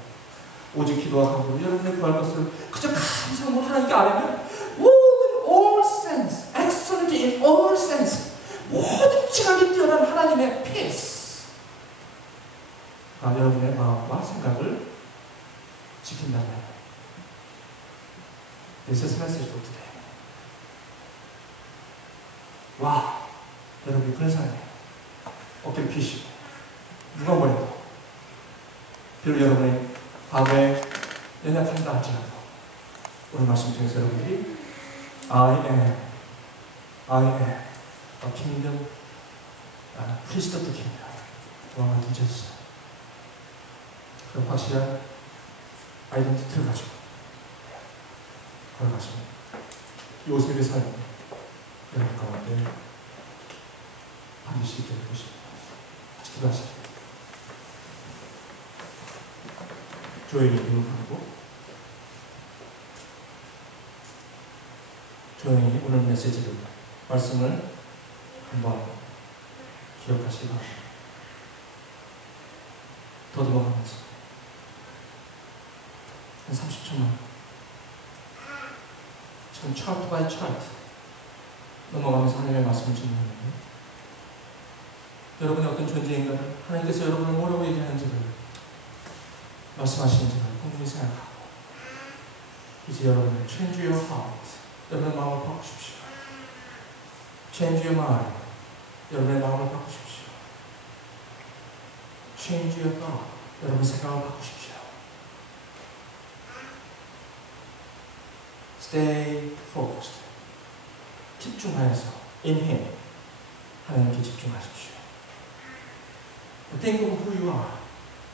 오직 기도와 간구로 여러분의 구할 것을 그저 감사함으로 하나님께 아뢰면 모든 all sense, excellent in all sense 모든 지각이 뛰어난 하나님의 peace 여러분의 마음과 생각을 지킨다는 거예요. This is message for today. 와, 여러분이 그런 사람이에요. 어깨를 피시고 누가 뭐래도 비록 여러분의 과거에 연약함도 하지 않고 오늘 말씀 중에서 여러분들이 I am a kingdom, priest of the kingdom 왕을 되셨어요. 그런 확실한 아이덴티티를 가지고 걸어가시면 요셉의 삶이 여러분 가운데 반드시 될 것입니다. 같이 기도하시죠. 조용히 눈을 감고 조용히 오늘 메시지를 말씀을 한번 기억하시기 바랍니다. 더듬어가면서 한 30초만 지금 차트 바이 차트 넘어가면서 하나님의 말씀을 증명하는데 여러분의 어떤 존재인가를 하나님께서 여러분을 뭐라고 얘기하는지를 말씀하시는지를 궁금히 생각하고 이제 여러분을 change your heart 여러분의 마음을 바꾸십시오. change your mind 여러분의 마음을 바꾸십시오. change your thought 여러분의 생각을 바꾸십시오. stay focused 집중하여서 in Him 하나님께 집중하십시오. think of who you are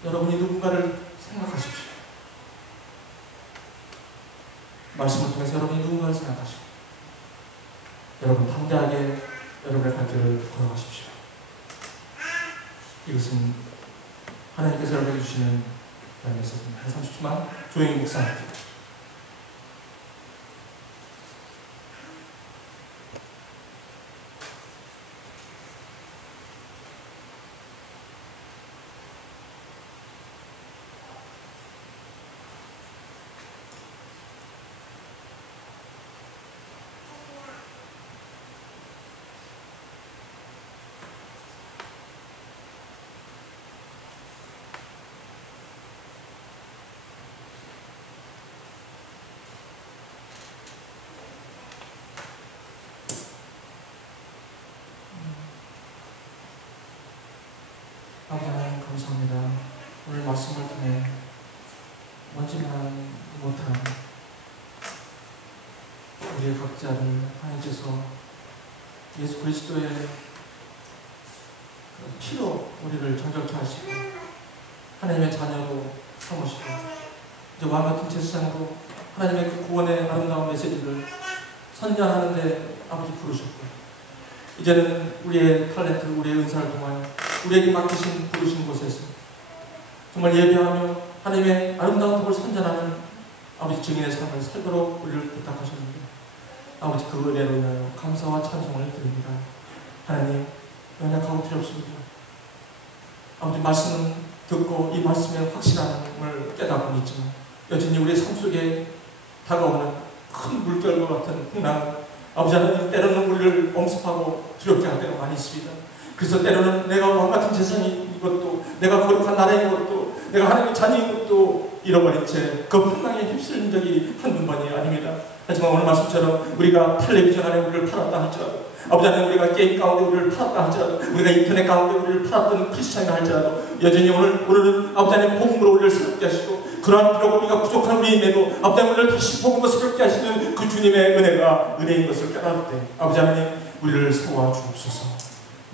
여러분이 누군가를 생각하십시오. 말씀을 통해서 여러분이 누군가를 생각하시고 여러분 담대하게 여러분의 갈 길을 걸어가십시오. 이것은 하나님께서 여러분에게 주시는 메시지입니다. 한 30초만 조용히 묵상합니다. 아버지 하나님 감사합니다. 오늘 말씀을 통해 먼지만 못한 우리의 각자를 하나님께서 예수 그리스도의 피로 우리를 정결케 하시고 하나님의 자녀로 삼으시고 이제 왕 같은 제사장으로 하나님의 그 구원의 아름다운 메시지를 선전하는데 아버지 부르셨고 이제는 우리의 탤런트, 우리의 은사를 통하여 우리에게 맡기신 부르신 곳에서 정말 예배하며 하나님의 아름다운 복을 선전하는 아버지 증인의 삶을 살도록 우리를 부탁하셨는데 아버지 그 은혜로 인하여 감사와 찬송을 드립니다. 하나님 연약하고 두렵습니다. 아버지 말씀은 듣고 이 말씀의 확실함을 깨닫고 있지만 여전히 우리의 삶 속에 다가오는 큰 물결과 같은 풍랑 아버지 하나님 때로는 우리를 엄습하고 두렵게 할 때가 많이 있습니다. 그래서 때로는 내가 왕같은 세상인 것도 내가 거룩한 나라인 것도 내가 하나님의 자녀인 것도 잃어버린 채 그 풍랑에 휩쓸린 적이 한두 번이 아닙니다. 하지만 오늘 말씀처럼 우리가 텔레비전 안에 우리를 팔았다 할지라도 아버지 하나님 우리가 게임 가운데 우리를 팔았다 할지라도 우리가 인터넷 가운데 우리를 팔았던 크리스찬이라 할지라도 여전히 오늘은 아버지 하나님 복음으로 우리를 새롭게 하시고 그러한 비록 우리가 부족한 우리임에도 아버지 하나님 우리를 다시 복음으로 새롭게 하시는 그 주님의 은혜가 은혜인 것을 깨달을 때 아버지 하나님 우리를 세워 주옵소서.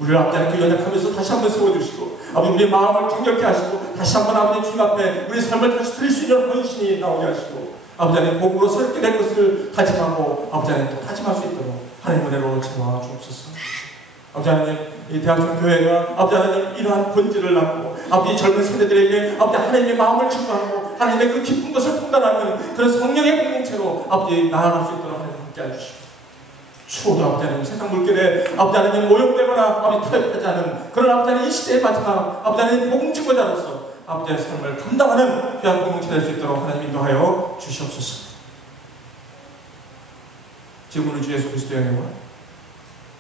우리를 아버지 하나님 그 연약함에서 다시 한번 세워주시고 아버지 우리의 마음을 정결케 하시고 다시 한번 아버지 주님 앞에 우리의 삶을 다시 드릴 수 있는 헌신이 나오게 하시고 아버지 하나님 복음으로 새롭게 될 것을 다짐하고 아버지 하나님 또 다짐할 수 있도록 하나님 은혜로 채워 주옵소서. 아버지 하나님 이 대학교 교회가 아버지 하나님 이러한 본질을 낳고 아버지 젊은 세대들에게 아버지 하나님의 마음을 증거하고 하나님의 그 깊은 것을 통달하는 그런 성령의 공동체로 아버지 나아갈 수 있도록 하나님 함께 해주시고 추호도 아버지 하나님 세상 물결에 아버지 하나님 모욕되거나 아버지 타협하지 않은 그런 아버지 하나님 이 시대의 마지막 아버지 하나님 복음 증거자로서 아버지의 삶을 감당하는 귀한 공동체 될 수 있도록 하나님 인도하여 주시옵소서. 지금 우리 주 예수 그리스도의 은혜와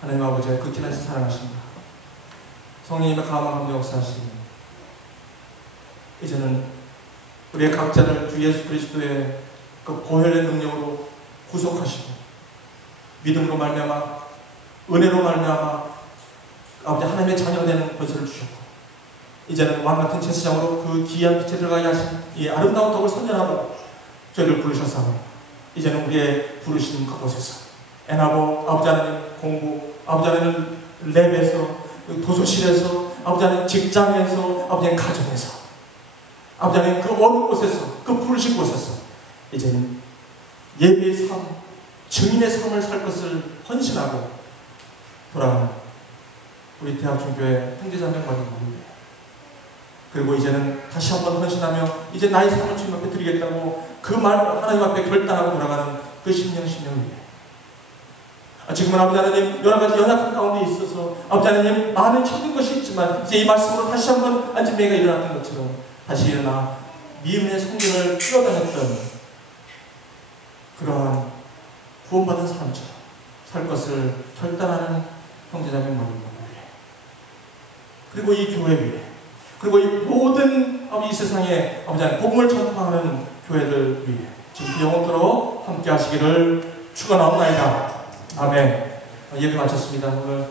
하나님 아버지의 극진하신 사랑하십니다. 성령님의 강함한 감동 역사하시니 이제는 우리의 각자를 주 예수 그리스도의 그 보혈의 능력으로 구속하시고 믿음으로 말미암아 은혜로 말미암아 아버지 하나님의 자녀가 되는 권세를 주셨고 이제는 왕같은 제사장으로 그 귀한 빛에 들어가게 하신 이 아름다운 덕을 선전하고 저희를 부르셨사오니 이제는 우리의 부르신 그곳에서 애나보 아버지 하나님 공부 아버지 하나님 랩에서 도서실에서 아버지 하나님 직장에서 아버지 하나님 가정에서 아버지 하나님 그 어느 곳에서 그 부르신 곳에서 이제는 예배의 삶 증인의 삶을 살 것을 헌신하고 돌아가는 우리 대학중교회 형제자매님들입니다. 그리고 이제는 다시 한번 헌신하며 이제 나의 삶을 주님 앞에 드리겠다고 그 말 하나님 앞에 결단하고 돌아가는 그 심령을 위해 지금은 아버지 하나님 여러 가지 연약한 가운데 있어서 아버지 하나님 많은 힘든 것이 있지만 이제 이 말씀으로 다시 한번 안진매가 일어났던 것처럼 다시 일어나 미움의 성경을 뛰어다녔던 그러한 구원받은 사람처럼 살 것을 결단하는 형제자매님들입니다. 그리고 이 교회 위에 그리고 이 모든 이 세상에 아버지 하나님 복음을 전파하는 교회들 위해 지금 영원토록 함께 하시기를 축원하옵나이다. 아멘. 예배 마쳤습니다. 오늘